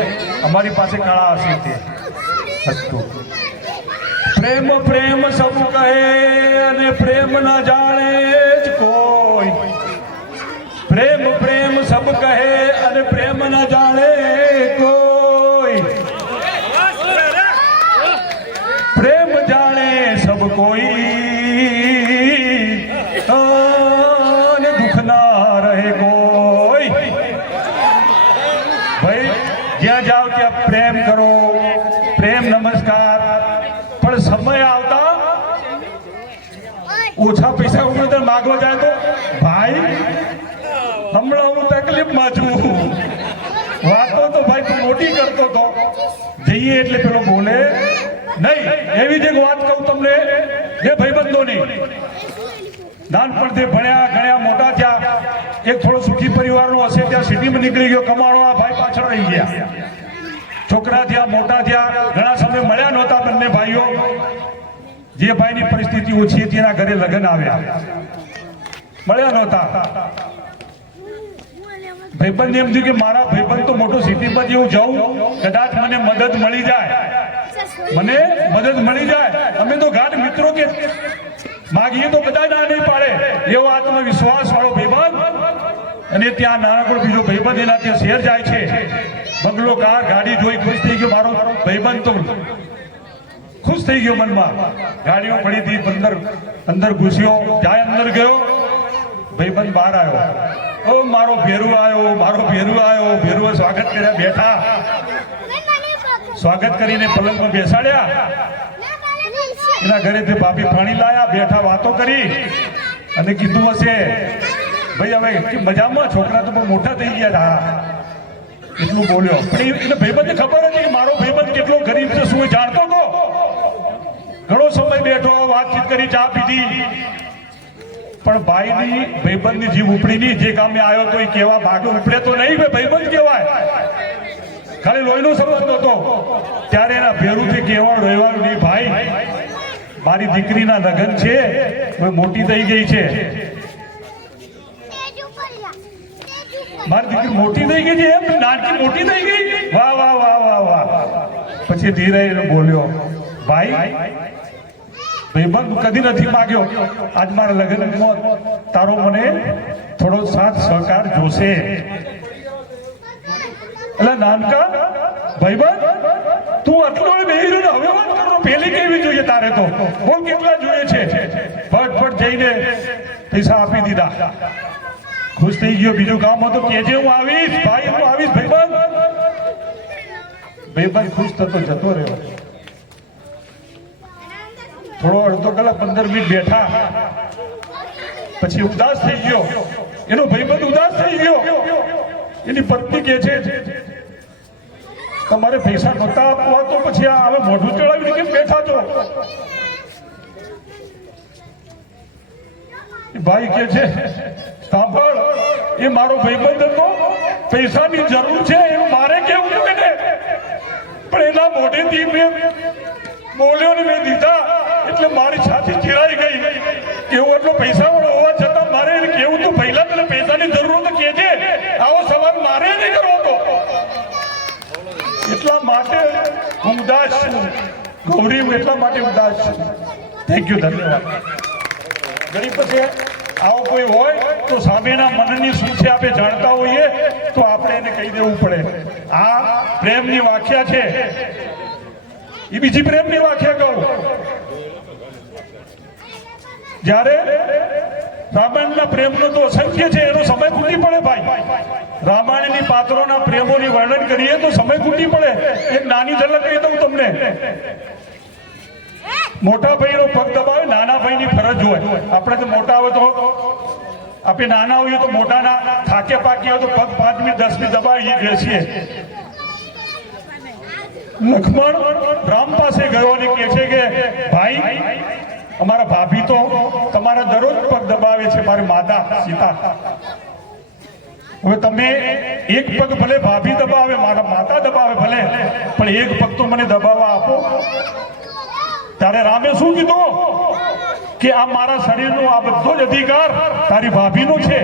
અમારી પાસે કળા હશે તે. અસ્તુ. પ્રેમ પ્રેમ સબ કહે અને પ્રેમ ન જાણે જ કોઈ, પ્રેમ પ્રેમ સબ કહે અને પ્રેમ ન જાણે કોઈ, પ્રેમ જાણે સબ કોઈ અને દુઃખ ના રહે કોઈ. ભાઈ જ્યાં જાઓ ત્યાં પ્રેમ કરો, પ્રેમ નમસ્કાર, પણ સમય આવતા ઓછા પૈસા ઉપર માગવા જાય તો ભાઈ હમણાં હું તકલીફમાં છું, વાતો તો ભાઈ તું મોટી કરતો હતો, જઈએ એટલે પેલો બોલે નહીં. એવી જ એક વાત કહું તમને, જે ભાઈબંધોની નાનપણથી ભણ્યા ગણ્યા મોટા થયા, એક થોડો સુખી પરિવારનો હશે ત્યાં સિટીમાં નીકળી ગયો કમાણો, આ ભાઈ પાછળ રહી ગયા. છોકરા થયા મોટા થયા, ઘણા સમય મળ્યા નહોતા બંને ભાઈઓ. જે ભાઈની પરિસ્થિતિ ઓછી હતી એના ઘરે લગ્ન આવ્યા, મળ્યા નહોતા. ભાઈબંધ એમ થયું કે મારા ભાઈબંધ તો મોટો સિટીમાં જેવું જાઉં, કદાચ મને મદદ મળી જાય, મને મદદ મળી જાય. અમે તો ગાઢ મિત્રો કે માગીએ તો કદાચ ના નહીં પાડે એવો આત્મવિશ્વાસ વાળો ભાઈબંધ. અને ત્યાં નાનકડો બીજો ભાઈબંધ એના ત્યાં શહેર જાય છે, બંગલો કાર ગાડી જોઈ ખુશ થઈ ગયો. મારો ભાઈબંધ તો ખુશ થઈ ગયો મનમાં, ગાડીઓ પડી હતી, અંદર ઘૂસ્યો, જાય અંદર ગયો, ભાઈબંધ બહાર આવ્યો, ઓ મારો ભેરું આવ્યો, મારો ભેરું આવ્યો. ભેરુએ સ્વાગત કર્યા, બેઠા, સ્વાગત કરીને પલંગમાં બેસાડ્યા, એના ઘરેથી ભાભી પાણી લાયા, બેઠા, વાતો કરી અને કીધું હશે ભાઈ હવે મજામાં, છોકરા તો બહુ મોટા થઈ ગયા હતા, એટલું બોલ્યો. પણ એને ભાઈબંધને ખબર હતી કે મારો ભાઈબંધ કેટલો ગરીબ છે, શું જાણતો હતો. ઘણો સમય બેઠો, વાતચીત કરી, ચા પીધી, પણ ભાઈની ભાઈબંધની જીવ ઉપડી નહીં. જે કામે આવ્યો તો એ કેવા ભાગે ઉપડે તો નહીં, ભાઈબંધ કહેવાય, ખાલી લોહીનો સંબંધ હતો. ત્યારે એના ભેરુથી કહેવાનું રહેવાનું નહીં, ભાઈ મારી દીકરીના લગ્ન છે, મોટી થઈ ગઈ છે, મારી દીકરી મોટી થઈ ગઈ છે, એમ નાનકી મોટી થઈ ગઈ, વાહ વાહ વાહ વાહ વાહ. પછી ધીરે એને બોલ્યો, ભાઈ ભાઈબંધ કદી નથી માગ્યો, આજ મારા લગ્નમાં તારો મને થોડો સાથ સહકાર જોશે. એટલે નાનકા ભાઈબંધ તું આટલો બેહી રહ્યો, હવે વાત કરો, પેલી કેવી જોઈએ તારે તો, બોલ કેટલા જોઈએ છે. ફટફટ જઈને પૈસા આપી દીધા, ખુશ થઈ ગયો. બીજું કામ હતું, કેજે હું આવીશ ભાઈ, હું આવીશ. ભાઈબંધ ખુશ થતો જતો રહ્યો. થોડો અડધો કલાક 15 મિનિટ બેઠા, પછી ઉદાસ થઈ ગયો. એનો ભાઈબંધ ઉદાસ થઈ ગયો. એની પત્ની કહે છે તમારે પૈસા નહોતા આપવા તો પછી આ હવે મોઢું ચડાવીને કેમ બેઠા છો. ભાઈ કહે છે સાંભળ, એ મારો ભાઈબંધ હતો, પૈસાની જરૂર છે એવું મારે કેવું જોઈએ ને, પણ એના મોઢેથી મેં બોલ્યો ને મેં દીધા એટલે મારી છાતી ચીરાઈ ગઈ. કેવું એટલો પૈસાવાળો હોવા છતાં મારે એને કેવું તો પહેલા તને પૈસાની જરૂર તો કહેજે. આવો સવાલ મારે નહીં કરવો તો. એટલા માટે હું ઉદાસ છું ગૌરી, હું એટલા માટે ઉદાસ છું. થેન્ક યુ, ધન્યવાદ. ગરીબ પછી આવો કોઈ હોય તો સામેના મનની શું છે આપણે જાણતા હોઈએ તો આપણે એને કહી દેવું પડે. આ પ્રેમની વ્યાખ્યા છે. એ બીજી પ્રેમની વ્યાખ્યા કહું. જ્યારે રામાયણના પ્રેમનો તો અસંખ્ય છે, એનો સમય ખૂટી પડે ભાઈ. રામાયણની પાત્રોના પ્રેમોની વર્ણન કરીએ તો સમય ખૂટી પડે. એક નાની ઝલક કહી દઉં તમને. મોટા ભાઈનો પગ દબાવે, નાના ભાઈની ફરજ હોય. આપણે તો મોટા હોય તો આપણે નાના હોઈએ તો મોટાના થાકે પાકી હોય તો પગ 5 મિનિટ 10 મિનિટ દબાવીએ બેસીએ. લક્ષ્મણ રામ પાસે ગયો અને કહે છે કે ભાઈ, અમારા ભાભી તો તમારા દરરોજ પગ દબાવે છે, મારી માતા સીતા. હવે તમે એક પગ ભલે ભાભી દબાવે, મારા માતા દબાવે ભલે, પણ એક પગ તો મને દબાવવા આપો. ત્યારે રામે શું કીધું કે આ મારા શરીરનો આ બધો જ અધિકાર તારી ભાભીનો છે.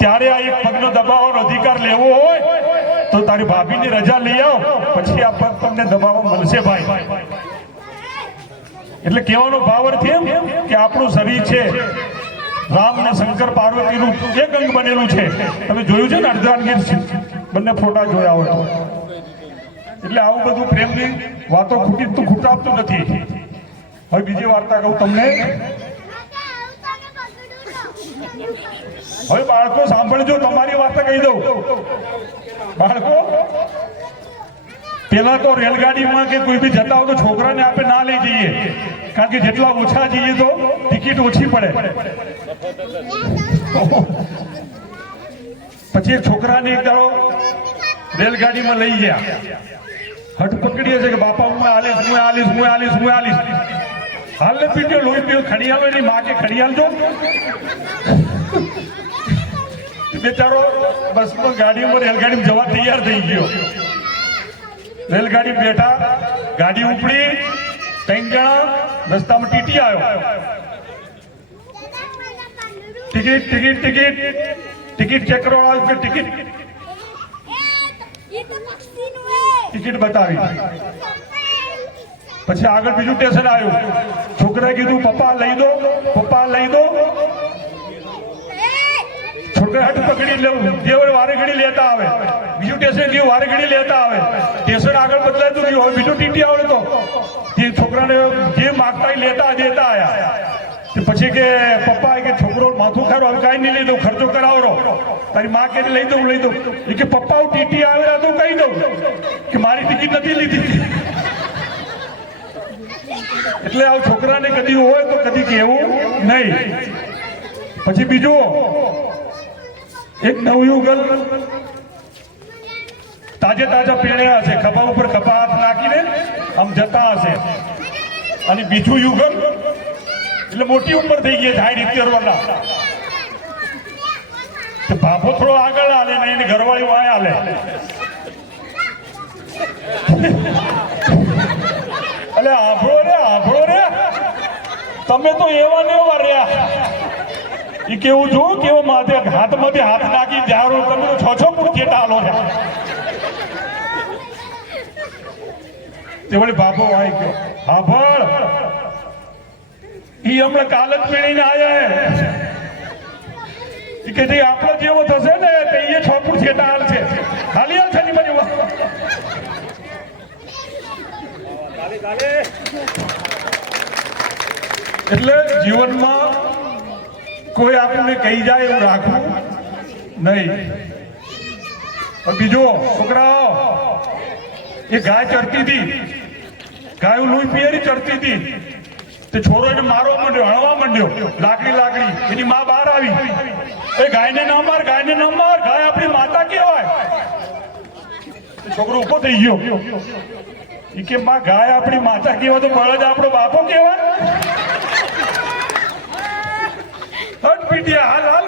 ત્યારે આ એક પગનો દબાવવાનો અધિકાર લેવો હોય તો તારી ભાભીની રજા લઈ આવ, પછી આ પગ તમને દબાવવા મળશે ભાઈ. એટલે કહેવાનો ભાવ અર્થ એમ કે આપણું શરીર છે રામ ને શંકર પાર્વતીનું એક અંગ બનેલું છે. તમે જોયું છે ને અર્ધાંગીર બંને ફોટા જોયા હોય તો. એટલે આવું બધું પ્રેમની વાતો ખૂટાવતું નથી. હવે બીજી વાર્તા કહું તમને. હવે બાળકો સાંભળજો, તમારી વાર્તા કહી દઉં. બાળકો, પેલા તો રેલગાડીમાં કે કોઈ બી જતા હોય તો છોકરાને આપણે ના લઈ જઈએ, કારણ કે જેટલા ઓછા જઈએ તો ટિકિટ ઓછી પડે. પછી એક છોકરાને એક દાડો રેલગાડીમાં લઈ ગયા. હટ પકડીએ છે કે બાપા હું આલીશ. હાલ ને પીટ્યો, લોહી પીયો, ખડિયાલો એની માં કે ખડિયાલજો. બેચારો બસમાં ગાડીમાં રેલગાડીમાં જવા તૈયાર થઈ ગયો. રેલગાડી બેઠા, ગાડી ઉપડી, 3 જણા રસ્તામાં ટીટી આવ્યો. ટિકિટ ચેક કરો. ટિકિટ બતાવી. પછી આગળ બીજું સ્ટેશન આવ્યું. છોકરાએ કીધું પપ્પા લઈ દો. છોકરા હટ પકડી લેવું, જે વારે ઘડી લેતા આવે. બીજું સ્ટેશન ગયું, વારે ઘડી લેતા આવે. સ્ટેશન આગળ બદલાતું ગયું, હવે બીજું ટીટી આવડે તો તે છોકરાને જે માગતા દેતા આયા. પછી કે પપ્પા કે છોકરો માથું ખારો, હવે કાંઈ નહીં લઈ દઉં, ખર્ચો કરાવરો. તારી માં કે લઈ દઉં. એ કે પપ્પા હું ટીટી આવેલા તો કહી દઉં કે મારી ટિકિટ નથી લીધી. એટલે આવું છોકરાને કદી હોય તો કદી કહેવું નહીં. પછી બીજું એક નવયુગલ તાજા પીણ્યા હશે, ખભા ઉપર ખભા હાથ નાખીને આમ જતા હશે. અને બીજું યુગલ એટલે મોટી ઉંમર થઈ ગઈ, 70 વર્ષના. બાપો થોડો આગળ હાલે ને એની ઘરવાળી વાય હાલે. એટલે આભળો રે, તમે તો એવા ને એવા રહ્યા. એ કેવું જો કેવો માથે હાથમાંથી હાથ નાખી જારો, તમે તો 6 ફૂટ જેટા હાલો રહ્યા. તે વળી બાપો વાય ગયો, આભળ ઈ હમણાં કાલ જ મેળીને આયા કે જે આપણો જેવો થશે ને તે એ 6 ફૂટ જેટા હાલ છે. ખાલી હાલ છે ની બાજુ. એટલે જીવનમાં કોઈ આપણને કહી જાય એવું રાખવું નહીં. બીજો છોકરાઓ, એ ગાય ચડતી હતી, ગાયું લોહી પિયરી ચડતી હતી. તે છોરો એને મારવા માંડ્યો, હણવા માંડ્યો, લાકડી. એની માં બહાર આવી, એ ગાયને ન માર, ગાય આપણી માતા કહેવાય. છોકરો ઉભો થઈ ગયો. એ કે માં ગાય આપણી માતા કહેવાય તો બળદ આપણો બાપો કહેવાય. હટ પીટિયા, હાલ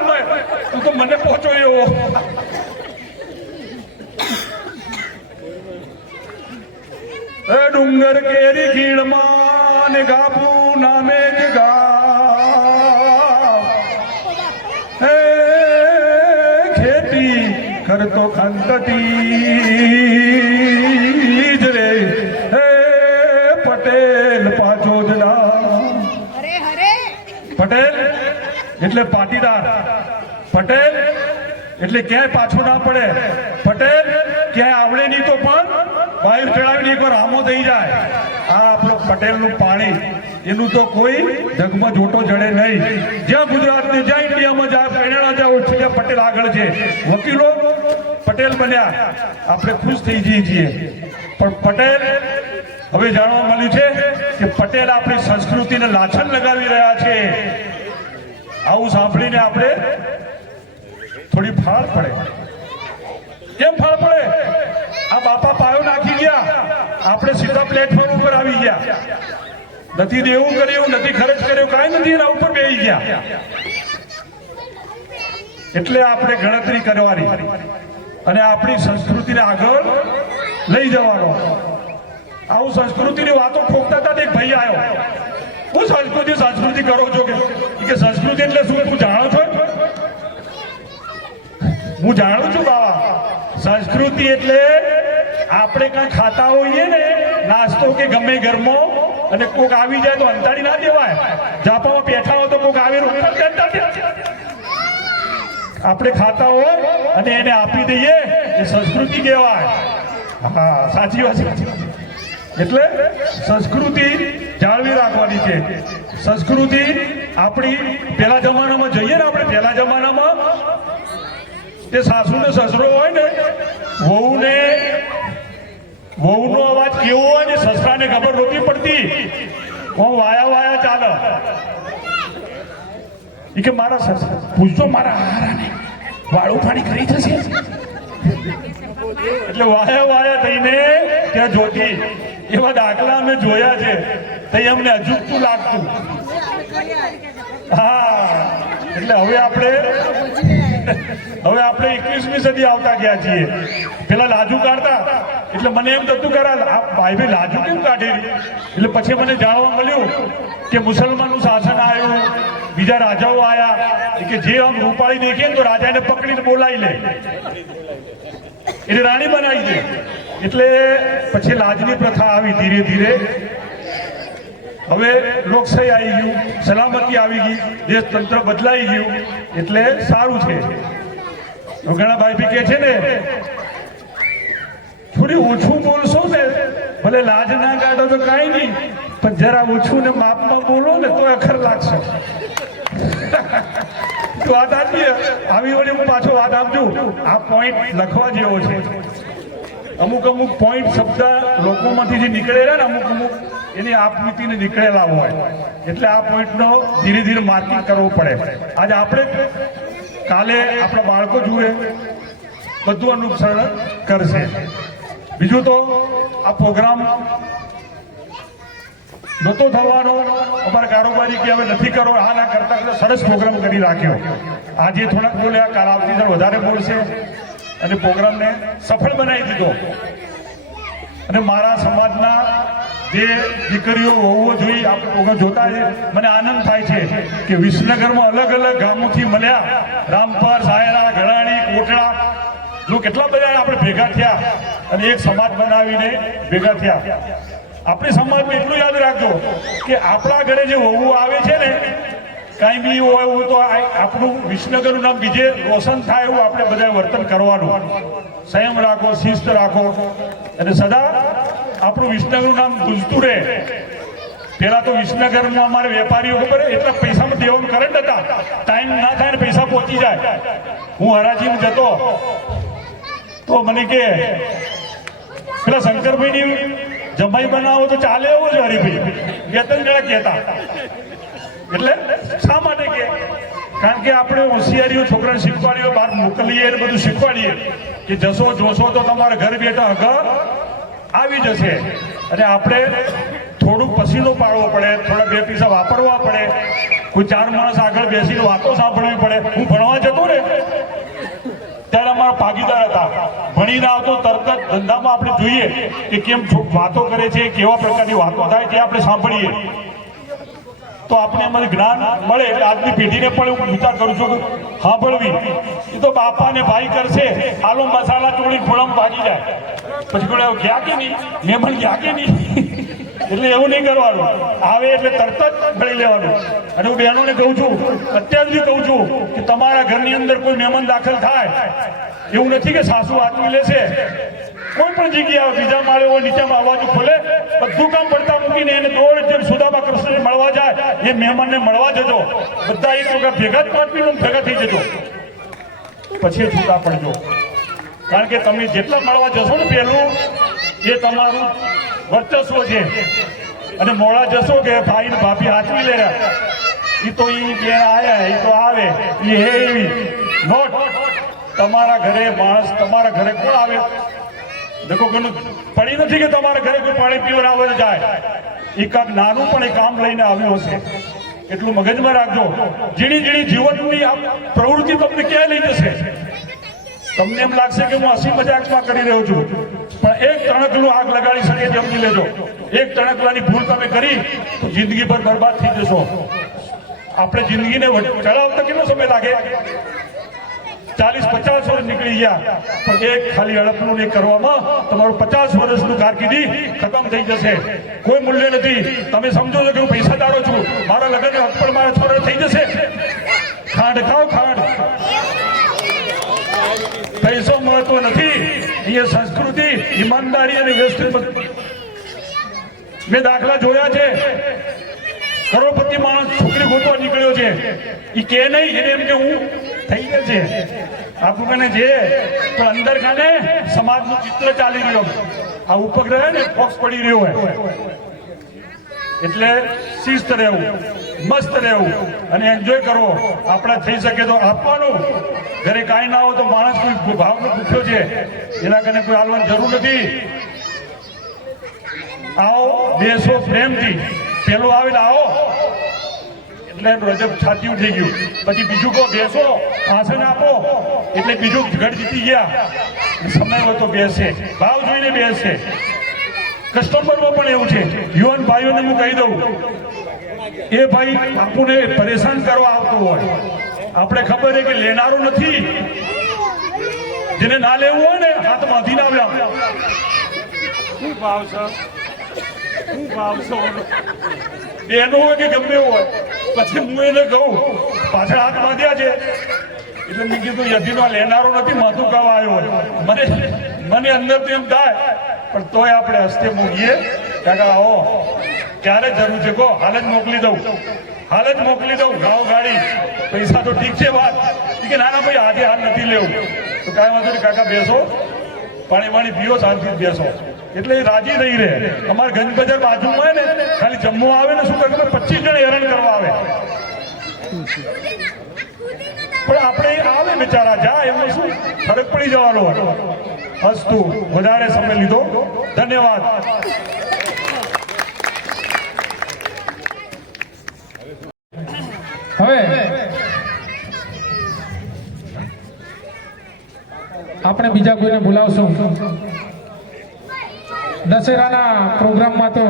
તું તો મને પહોંચો એવો. ડુંગર કેરી ખીણમાં ને ગાભરું નામે જ ગાવ હે ખેતી કરતો ખંતતી જ રે હે પટેલ પાછો જ ના પટેલ એટલે પાટીદાર પટેલ એટલે ક્યાંય પાછો ના પડે પટેલ ક્યાંય આવડે નહીં તો પણ વાયુ ચડાવીને એકવાર આમો થઈ જાય આ આપણો પટેલનું પાણી એનું તો કોઈ જગમાં જોટો જડે નહીં જ્યાં ગુજરાતને જ્યાં ઇન્ડિયામાં જ્યાં કેનેડા જ્યાં ઓછા પટેલ આગળ છે વકીલો પટેલ બન્યા આપણે ખુશ થઈ જઈએ છીએ પણ પટેલ હવે જાણવા મળ્યું છે કે પટેલ આપણી સંસ્કૃતિને લાછન લગાવી રહ્યા છે આવું સાંભળીને આપણે થોડી ફાળ પડે કેમ ફાળ પડે આ બાપા પાયો નાખી ગયા આપણે સીધા પ્લેટફોર્મ ઉપર આવી ગયા નથી દેવું કર્યું નથી ખર્ચ કર્યો કાંઈ નથી એના ઉપર બેસી ગયા એટલે આપણે ગણતરી કરવાની અને આપણી સંસ્કૃતિને આગળ લઈ જવાનો આવું સંસ્કૃતિની વાતો ઠોકતા હતા એક ભાઈ આવ્યો હું સંસ્કૃતિ કરો છો કે સંસ્કૃતિ એટલે શું તું જાણો છો હું જાણું છું બાબા સંસ્કૃતિ એટલે આપણે કાંઈ ખાતા હોઈએ ને નાસ્તો કે ગમે ઘરમાં અને કોક આવી જાય તો અંતાડી ના દેવાય જાપામાં બેઠા હોય તો કોક આવે આપણે ખાતા હોય અને એને આપી દઈએ એ સંસ્કૃતિ કહેવાય હા સાચી વાત એટલે સંસ્કૃતિ જાળવી રાખવાની છે સંસ્કૃતિ આપણી પેલા જમાનામાં જઈએ ને આપણે પેલા જમાનામાં તે સાસુ ને સસરો હોય ને વહુનો અવાજ કેવો હોય ને સસરાને ખબર નહોતી પડતી વાયા વાયા ચાલે કે મારા સસરા પૂછજો મારા હારાને વાળું પાણી કરી થશે એટલે વાયા વાયા થઈને ત્યાં જોતી એવા દાખલા અમે જોયા છે તે અમને અજુગતું લાગતું હા એટલે હવે આપણે 21મી સદી આવતા ગયા છીએ પેલા લાજુ કાઢતા એટલે મને એમ થતું કે આ ભાઈ લાજુ કેમ કાઢી એટલે પછી મને જાણવા મળ્યું કે મુસલમાનનું શાસન આવ્યું બીજા રાજાઓ આવ્યા કે જે આમ રૂપાળી દેખીએ ને તો રાજાને પકડીને બોલાવી લે એટલે રાણી બનાવી દે એટલે પછી લાજની પ્રથા આવી ધીરે ધીરે હવે લોકશાહી આવી ગયું સલામતી આવી ગઈ દેશ તંત્ર બદલાઈ ગયું એટલે સારું છે ઘણા ભાઈ બી કે છે ને થોડી ઓછું બોલશો ને ભલે લાજ ના કાઢો તો કાંઈ નહીં પણ જરા ઓછું ને માપમાં બોલો ને તો અખર લાગશે વાત આપીએ આવી વળી હું પાછો વાત આપજો આ પોઈન્ટ લખવા જેવો છે અમુક પોઈન્ટ શબ્દ લોકોમાંથી જે નીકળેલા ને અમુક એની આપવીતીને નીકળેલા હોય એટલે આ પોઈન્ટનો ધીરે ધીરે માર્કિંગ કરવું પડે આજે આપણે કાલે આપણા બાળકો જુએ બધું અનુસરણ કરશે બીજું તો આ પ્રોગ્રામ નહોતો થવાનો અમારે કારોબારી કે હવે નથી કરો આ ના કરતા સરસ પ્રોગ્રામ કરી રાખ્યો આજે થોડાક બોલ્યા કાલ આવતીકાલ વધારે બોલશે અને પ્રોગ્રામને સફળ બનાવી દીધો અને મારા સમાજના જે દીકરીઓ વહુઓ જોઈ આપણે પ્રોગ્રામ જોતા મને આનંદ થાય છે કે વિસનગરમાં અલગ અલગ ગામોથી મળ્યા રામપર સાયરા ગળાણી કોટડા જો કેટલા બધા આપણે ભેગા થયા અને એક સમાજ બનાવીને ભેગા થયા આપણી સમાજમાં એટલું યાદ રાખજો કે આપણા ઘરે જે વહુઓ આવે છે ને કાંઈ બી હોય એવું તો આપણું વિસનગરનું નામ બીજે રોશન થાય એવું આપણે બધા વર્તન કરવાનું સંયમ રાખો શિસ્ત રાખો અને સદા આપણું વિસનગરનું નામ ગુંજતું રહે પેલા તો વિસનગરમાં અમારે વેપારીઓ ખબર એટલા પૈસામાં દેવાનું કરંટ હતા ટાઈમ ના થાય ને પૈસા પહોંચી જાય હું હરાજીમાં જતો તો મને કે પેલા શંકરભાઈની જમાઈ બનાવો તો ચાલે એવું જ હરીભાઈ બે ત્રણ જણા કહેતા એટલે શા માટે કે કારણ કે આપણે હોશિયારીઓ છોકરાને શીખવાડીએ બહાર મોકલીએ ને બધું શીખવાડીએ કે જશો જોશો તો તમારા ઘર બેઠા ઘર આવી જશે અને આપણે થોડુંક પસીનો પાડવો પડે થોડા બે પૈસા વાપરવા પડે કોઈ ચાર માણસ આગળ બેસીને વાતો સાંભળવી પડે હું ભણવા જતો ને ત્યારે અમારા ભાગીદાર હતા. ભણીને આવતો તરત જ ધંધામાં આપણે જોઈએ કે કેમ વાતો કરે છે, કેવા પ્રકારની વાતો થાય તે આપણે સાંભળીએ તો આપણે એમાં જ્ઞાન મળે. એટલે આજની પેઢીને પણ હું વિચાર કરું છું કે સાંભળવી. એ તો બાપા ને ભાઈ કરશે, આલુ મસાલા ચોળી ખોળામાં ભાગી જાય, પછી કોઈ ગયા કે નહીં, મહેમાન ગયા કે નહીં. એટલે એવું નહીં કરવાનું, આવે એટલે તરત જ ભણી લેવાનું. અને હું બહેનોને કહું છું, અત્યાર સુધી કહું છું કે તમારા ઘરની અંદર કોઈ મહેમાન દાખલ થાય, એવું નથી કે સાસુ આચવી લેશે. કોઈ પણ જગ્યાએ બીજા માળે હોય, નીચેમાં અવાજ ખોલે, બધું કામ પડતા મૂકીને એને દોડ જેમ સુદામા કૃષ્ણને મળવા જાય એ મહેમાનને મળવા જજો. બધા એક વખત ભેગા જ 5 મિનિટ ભેગા થઈ જજો, પછી છૂટા પડજો. કારણ કે તમે જેટલા મળવા જશો ને પહેલું એ તમારું વર્ચસ્વ છે. અને મોડા જશો કે ભાઈ ને ભાભી આચવી લે, એ તો એ બે આયા, એ તો આવે, એ એવી નોટ. તમારા ઘરે માણસ, તમારા ઘરે કોણ આવે? દેખો કોઈનું પડી નથી કે તમારા ઘરે કોઈ પાણી પીવા આવે જાય. એ કાંક નાનું પણ એ કામ લઈને આવ્યું હશે, એટલું મગજમાં રાખજો. ઝીણી ઝીણી જીવનની આ પ્રવૃત્તિ તમને ક્યાં લઈ જશે? તમને એમ લાગશે કે હું હસી મજાકમાં કરી રહ્યો છું, પણ એક તણકલું આગ લગાડી શકે છે, સમજી લેજો. એક તણકલાની ભૂલ તમે કરી તો જિંદગીભર બરબાદ થઈ જશો. આપણે જિંદગીને ચલાવતા કેટલો સમય લાગે? 40-50 વર્ષ નીકળી ગયા, પણ એક ખાલી અડપનું નહીં કરવામાં તમારું 50 વર્ષનું કારકિર્દી ખતમ થઈ જશે. કોઈ મૂલ્ય નથી. તમે સમજો છો કે હું પૈસાદારો છું, મારા લગ્ન હક પર મારા છોકરા થઈ જશે. ખાંડ ખાઓ, ખાંડ. પૈસો મહત્વ નથી. અહીંયા સંસ્કૃતિ, ઈમાનદારી અને વ્યવસ્થિત. મેં દાખલા જોયા છે. કરોડપતિ માણસ છોકરી ગોતવા નીકળ્યો છે, એ કે નહીં, એને એમ કે હું થઈ ગયો છે આપણું કને છે, પણ અંદર ખાને સમાજનું ચિત્ર ચાલી રહ્યો, આ ઉપગ્રહ ને બોક્સ પડી રહ્યો હોય. એટલે શિસ્ત રહેવું, મસ્ત રહેવું અને એન્જોય કરવો. આપણે થઈ શકે તો આપવાનું. ઘરે કાંઈ ના હોય તો માણસ કોઈ ભાવનો ભૂખ્યો છે, એના કને કોઈ હાલવાની જરૂર નથી. આવો, બેસો પ્રેમથી. પેલો આવેલા આવો એટલે રજબ છાતી ઉઠી ગયું. પછી બીજું કહો બેસો, આસન આપો એટલે બીજું ઘર જીતી ગયા. સમય હોય તો બેસે, ભાવ જોઈને બેસે. કસ્ટમરમાં પણ એવું છે. યુવાન ભાઈઓને હું કહી દઉં, એ ભાઈ બાપુને પરેશાન કરવા આવતું હોય, આપણે ખબર છે કે લેનારો નથી, જેને ના લેવું હોય ને હાથ બાંધીને આવ્યા. શું ભાવ છે, શું ભાવ છે, એનો હોય કે ગમે એવું હોય. પછી હું એને કહું, પાછળ હાથ બાંધ્યા છે એટલે મેં કીધું યદીનો લેનારો નથી, માથું કાવા આવ્યો હોય. મને અંદર તો એમ થાય, પણ તોય આપણે હસ્તે મૂકીએ. કાકા આવો, ક્યારે જરૂર છે કહો, હાલ જ મોકલી દઉં, હાલ જ મોકલી દઉં. ગાઓ ગાડી, પૈસા તો ઠીક છે વાત, કે ના ના ભાઈ આજે હાલ નથી લેવું તો કાંઈ વાંધો નહીં કાકા, બેસો, પાણી વાણી પીઓ, શાંતિથી બેસો. એટલે રાજી રહી રહે. અમારે ગંજ બજાર બાજુમાં હોય ને, ખાલી જમવા આવે ને શું કરે, 25 જણ હેરાન કરવા આવે, પણ આપણે આવે બિચારા જાય, એમને શું ફરક પડી જવાનો હોય. હસ્તુ વધારે સમય લીધો, ધન્યવાદ. હવે આપણે બીજા કોઈને બોલાવશું. દશેરાના પ્રોગ્રામમાં તો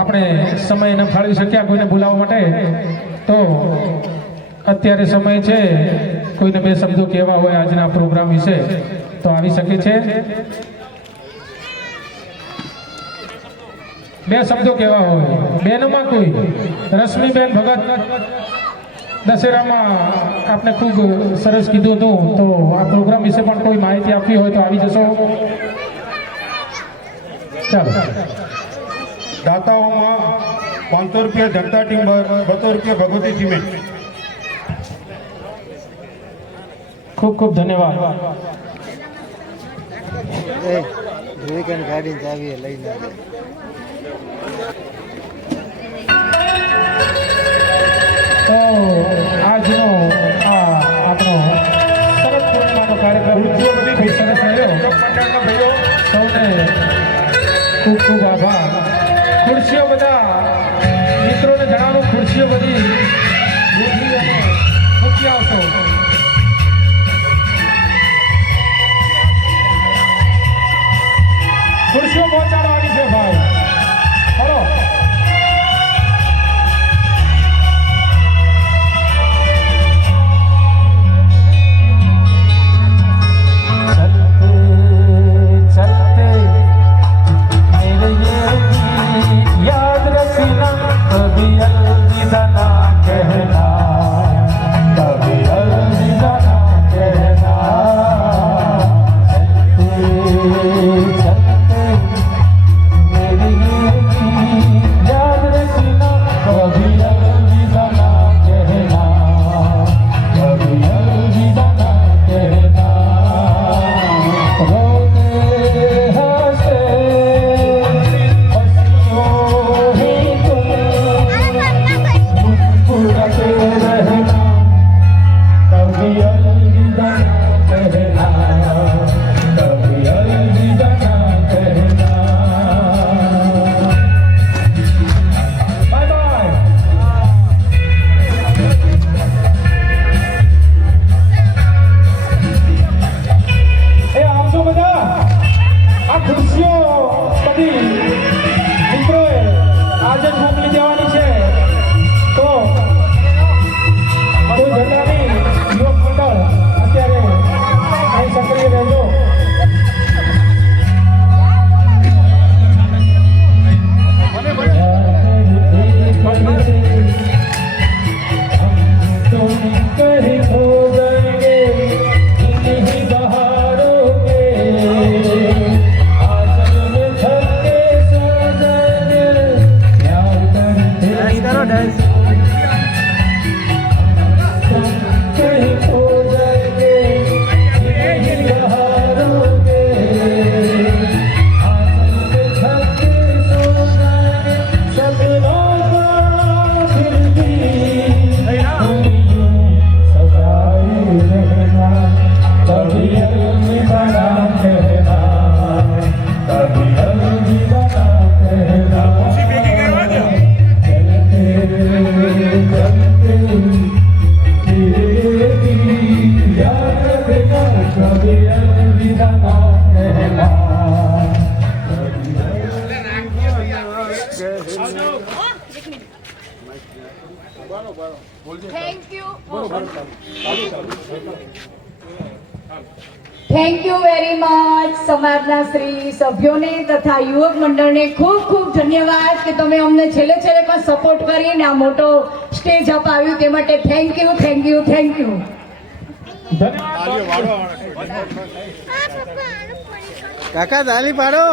આપણે સમય ન ફાળવી શક્યા કોઈને બોલાવવા માટે, તો અત્યારે સમય છે. કોઈને 2 શબ્દો કહેવા હોય આજના પ્રોગ્રામ વિશે તો આવી શકે છે. 2 શબ્દો કહેવા હોય. બેનોમાં કોઈ રશ્મિબેન ભગત, દશેરામાં આપને ખૂબ સરસ કીધું હતું, તો આ પ્રોગ્રામ વિશે પણ કોઈ માહિતી આપવી હોય તો આવી જશો. ચાલો. દાતાઓમાં 500 રૂપિયા જનતા ટિમ્બર, 200 રૂપિયા ભગવતી સિમેન્ટ. ખૂબ ખૂબ ધન્યવાદ. ગાડી ચાવી લઈને તો આજનો આ આપણો શરદ પૂર્ણિમાનો કાર્યક્રમ ખૂબ સરસ રહ્યો. સૌને ખૂબ ખૂબ આભાર. ખુરશીઓ બધા મિત્રોને જણાવું, ખુરશીઓ બધી મૂકી આવશો. ખુરશીઓ પહોંચાડવાની છે ભાઈ. ચલો. चलते मेरे ये गीत याद रखना, कभी अलविदा ना कहना, कभी अलविदा ना कहना. चलते मेरे ये गीत याद रखना, कभी अलविदा ना कहना, कभी अलविदा ना कहना. रोते हंसे हंसियों ही तुम मुस्कुराते रहना, कभी अलविदा ना कहना, कभी अलविदा ना कहना. Bye bye. એ આવજો બધા. આ ખુરશીઓ બધી મિત્રોએ આજે જ મોકલી દેવાની છે. તો બધું જતાની યુવક મંડળ અત્યારે અહીં સક્રિય રહેજો. तुम कहीं खो जाएंगे इन्हीं बहारों के, आंचल में थक के सो जाएंगे प्यार करते. तुम कहीं खो जाएंगे इन्हीं बहारों के, आंचल में थक के सो जाएंगे सपनों का फिर भी तुम यूं सजाए रहना, कभी अलविदा ना कहना, कभी अलविदा ना कहना. चलते चलते तेरे गीत याद रखना, कभी अलविदा ना कहना. Thank you very much. સમાજના શ્રી સભ્યોને તથા યુવક મંડળને ખૂબ ખૂબ ધન્યવાદ કે તમે અમને છેલ્લે છેલ્લે પણ સપોર્ટ કરીને આ મોટો સ્ટેજ અપાવ્યું તે માટે thank you thank you thank you. કાકા તાલી પાડો.